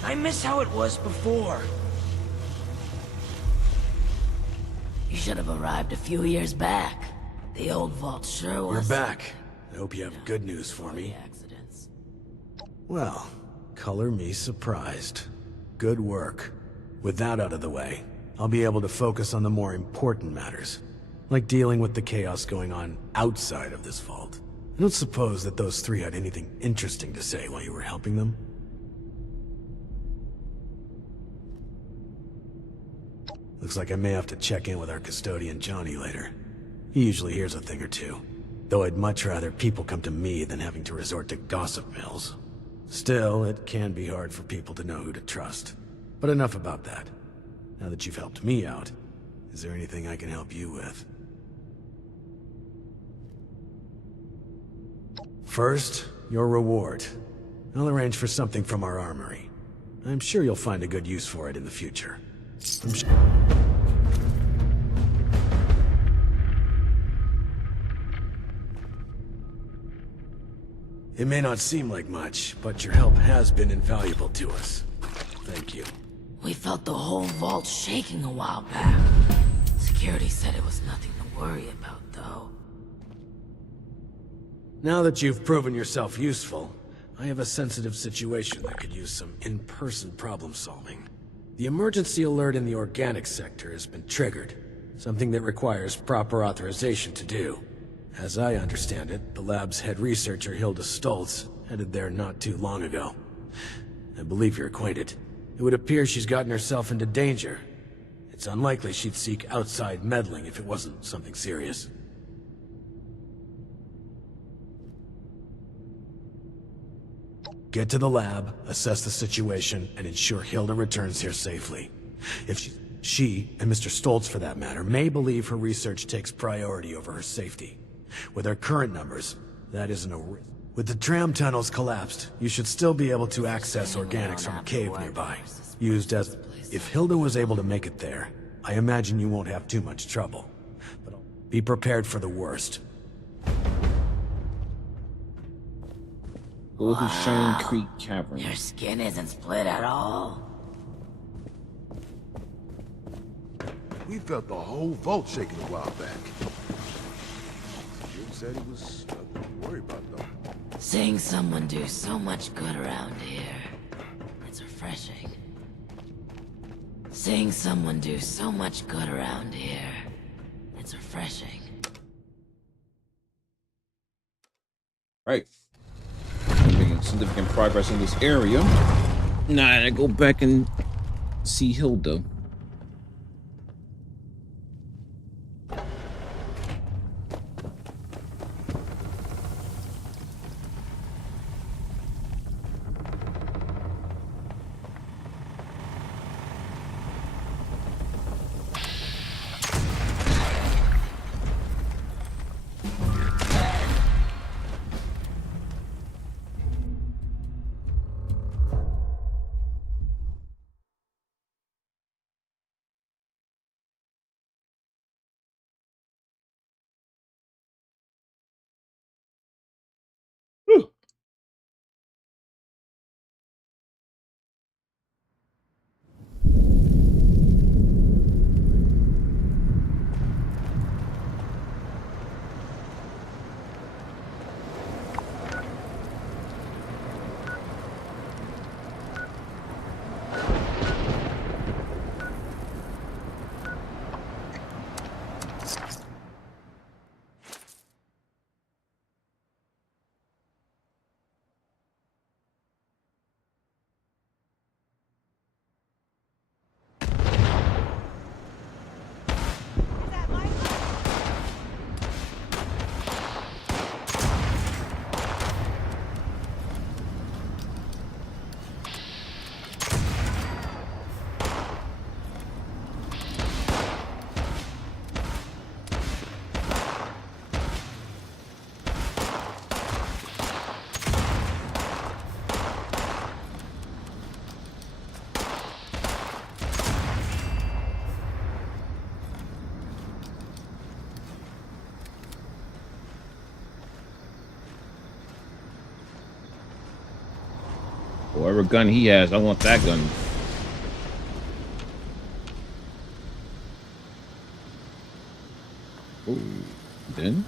I miss how it was before. You should have arrived a few years back. The old vault sure was... You're back. I hope you have good news for me. Well, color me surprised. Good work. With that out of the way, I'll be able to focus on the more important matters, like dealing with the chaos going on outside of this vault. I don't suppose that those three had anything interesting to say while you were helping them? Looks like I may have to check in with our custodian Johnny later. He usually hears a thing or two, though I'd much rather people come to me than having to resort to gossip mills. Still, it can be hard for people to know who to trust. But enough about that. Now that you've helped me out, is there anything I can help you with? First, your reward. I'll arrange for something from our armory. I'm sure you'll find a good use for it in the future. It may not seem like much, but your help has been invaluable to us. Thank you. We felt the whole vault shaking a while back. Security said it was nothing to worry about, though. Now that you've proven yourself useful, I have a sensitive situation that could use some in-person problem solving. The emergency alert in the organic sector has been triggered, something that requires proper authorization to do. As I understand it, the lab's head researcher Hilda Stoltz headed there not too long ago. I believe you're acquainted. It would appear she's gotten herself into danger. It's unlikely she'd seek outside meddling if it wasn't something serious. Get to the lab, assess the situation, and ensure Hilda returns here safely. If she, and Mr. Stoltz for that matter, may believe her research takes priority over her safety. With our current numbers, that isn't a risk. With the tram tunnels collapsed, you should still be able to access organics from a cave nearby, used as... If Hilda was able to make it there, I imagine you won't have too much trouble. But be prepared for the worst. Go to Shining Creek Cavern. Your skin isn't split at all. We felt the whole vault shaking a while back. Jim said he was nothing to worry about, though. Seeing someone do so much good around here, it's refreshing. Seeing someone do so much good around here, it's refreshing. Right. Making significant progress in this area. Now I go back and see Hilda. Whatever gun he has, I want that gun. Ooh, then.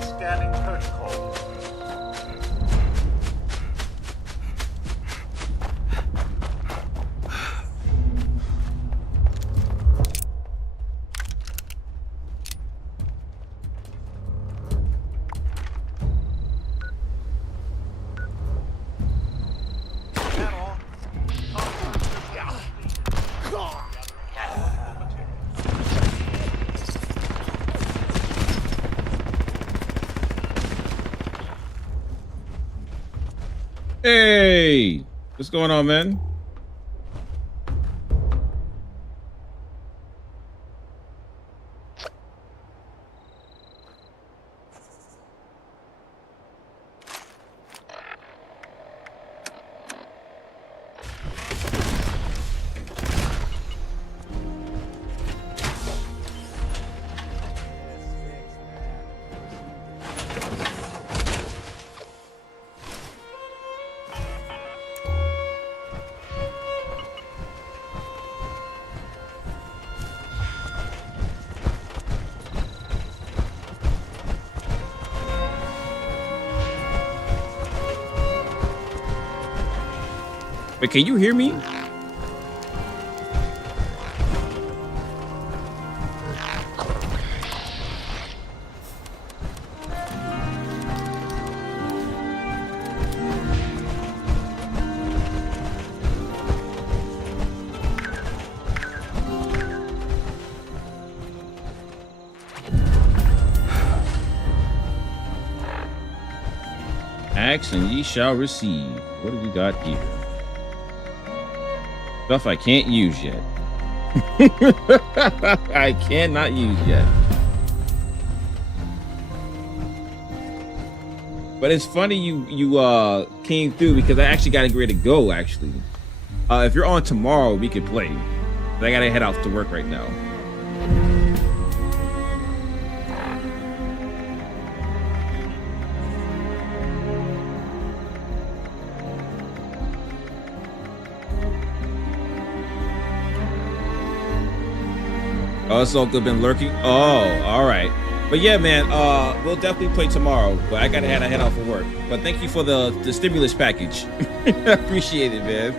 Scanning protocol. Hey, what's going on, man? But can you hear me? Ask and ye shall receive. What do we got here? Stuff I can't use yet. I cannot use yet. But it's funny you came through because I actually got ready to go. Actually, if you're on tomorrow, we could play. But I gotta head out to work right now. Oh, it's all good. Been lurking. Oh, all right. But yeah, man, we'll definitely play tomorrow. But I gotta head out for work. But thank you for the stimulus package. Appreciate it, man.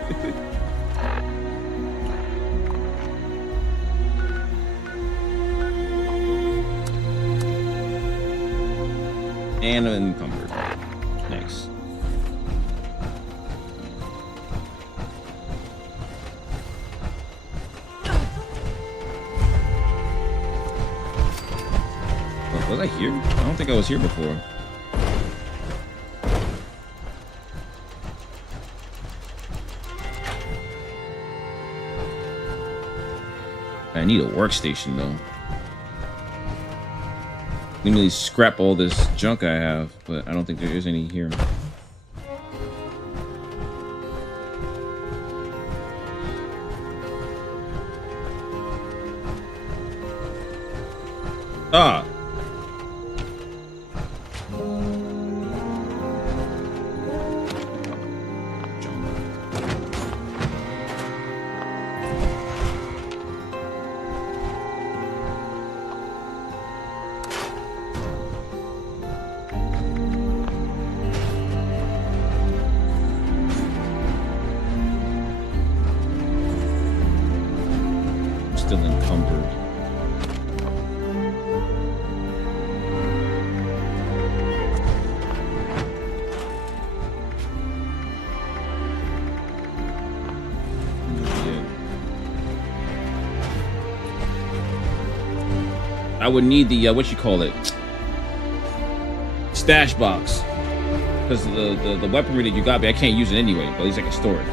And unencumbered. Next. Was I here? I don't think I was here before. I need a workstation though. Let me scrap all this junk I have, but I don't think there is any here. Ah. Still encumbered. I would need the what you call it, stash box, because the weaponry that you got me, I can't use it anyway, but at least I can store it.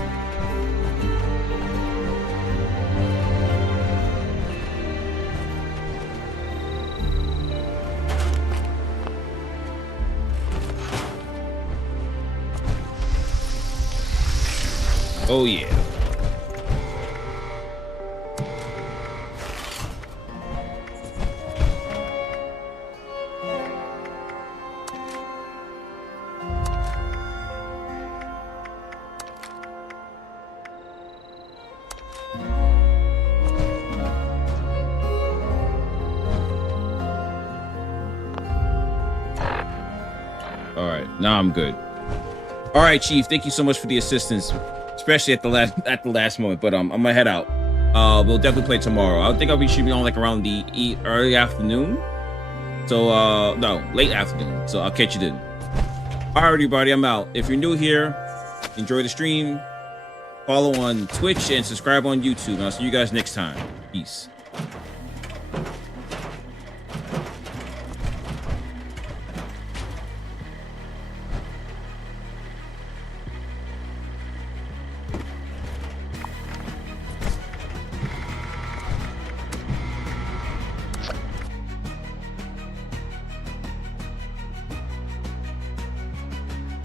Oh yeah. All right, now I'm good. All right, Chief, thank you so much for the assistance, especially at the last moment. But I'm gonna head out. We'll definitely play tomorrow. I think we should be on like around the early afternoon. So no, late afternoon. So I'll catch you then. All right, everybody, I'm out. If you're new here, enjoy the stream. Follow on Twitch and subscribe on YouTube. And I'll see you guys next time. Peace.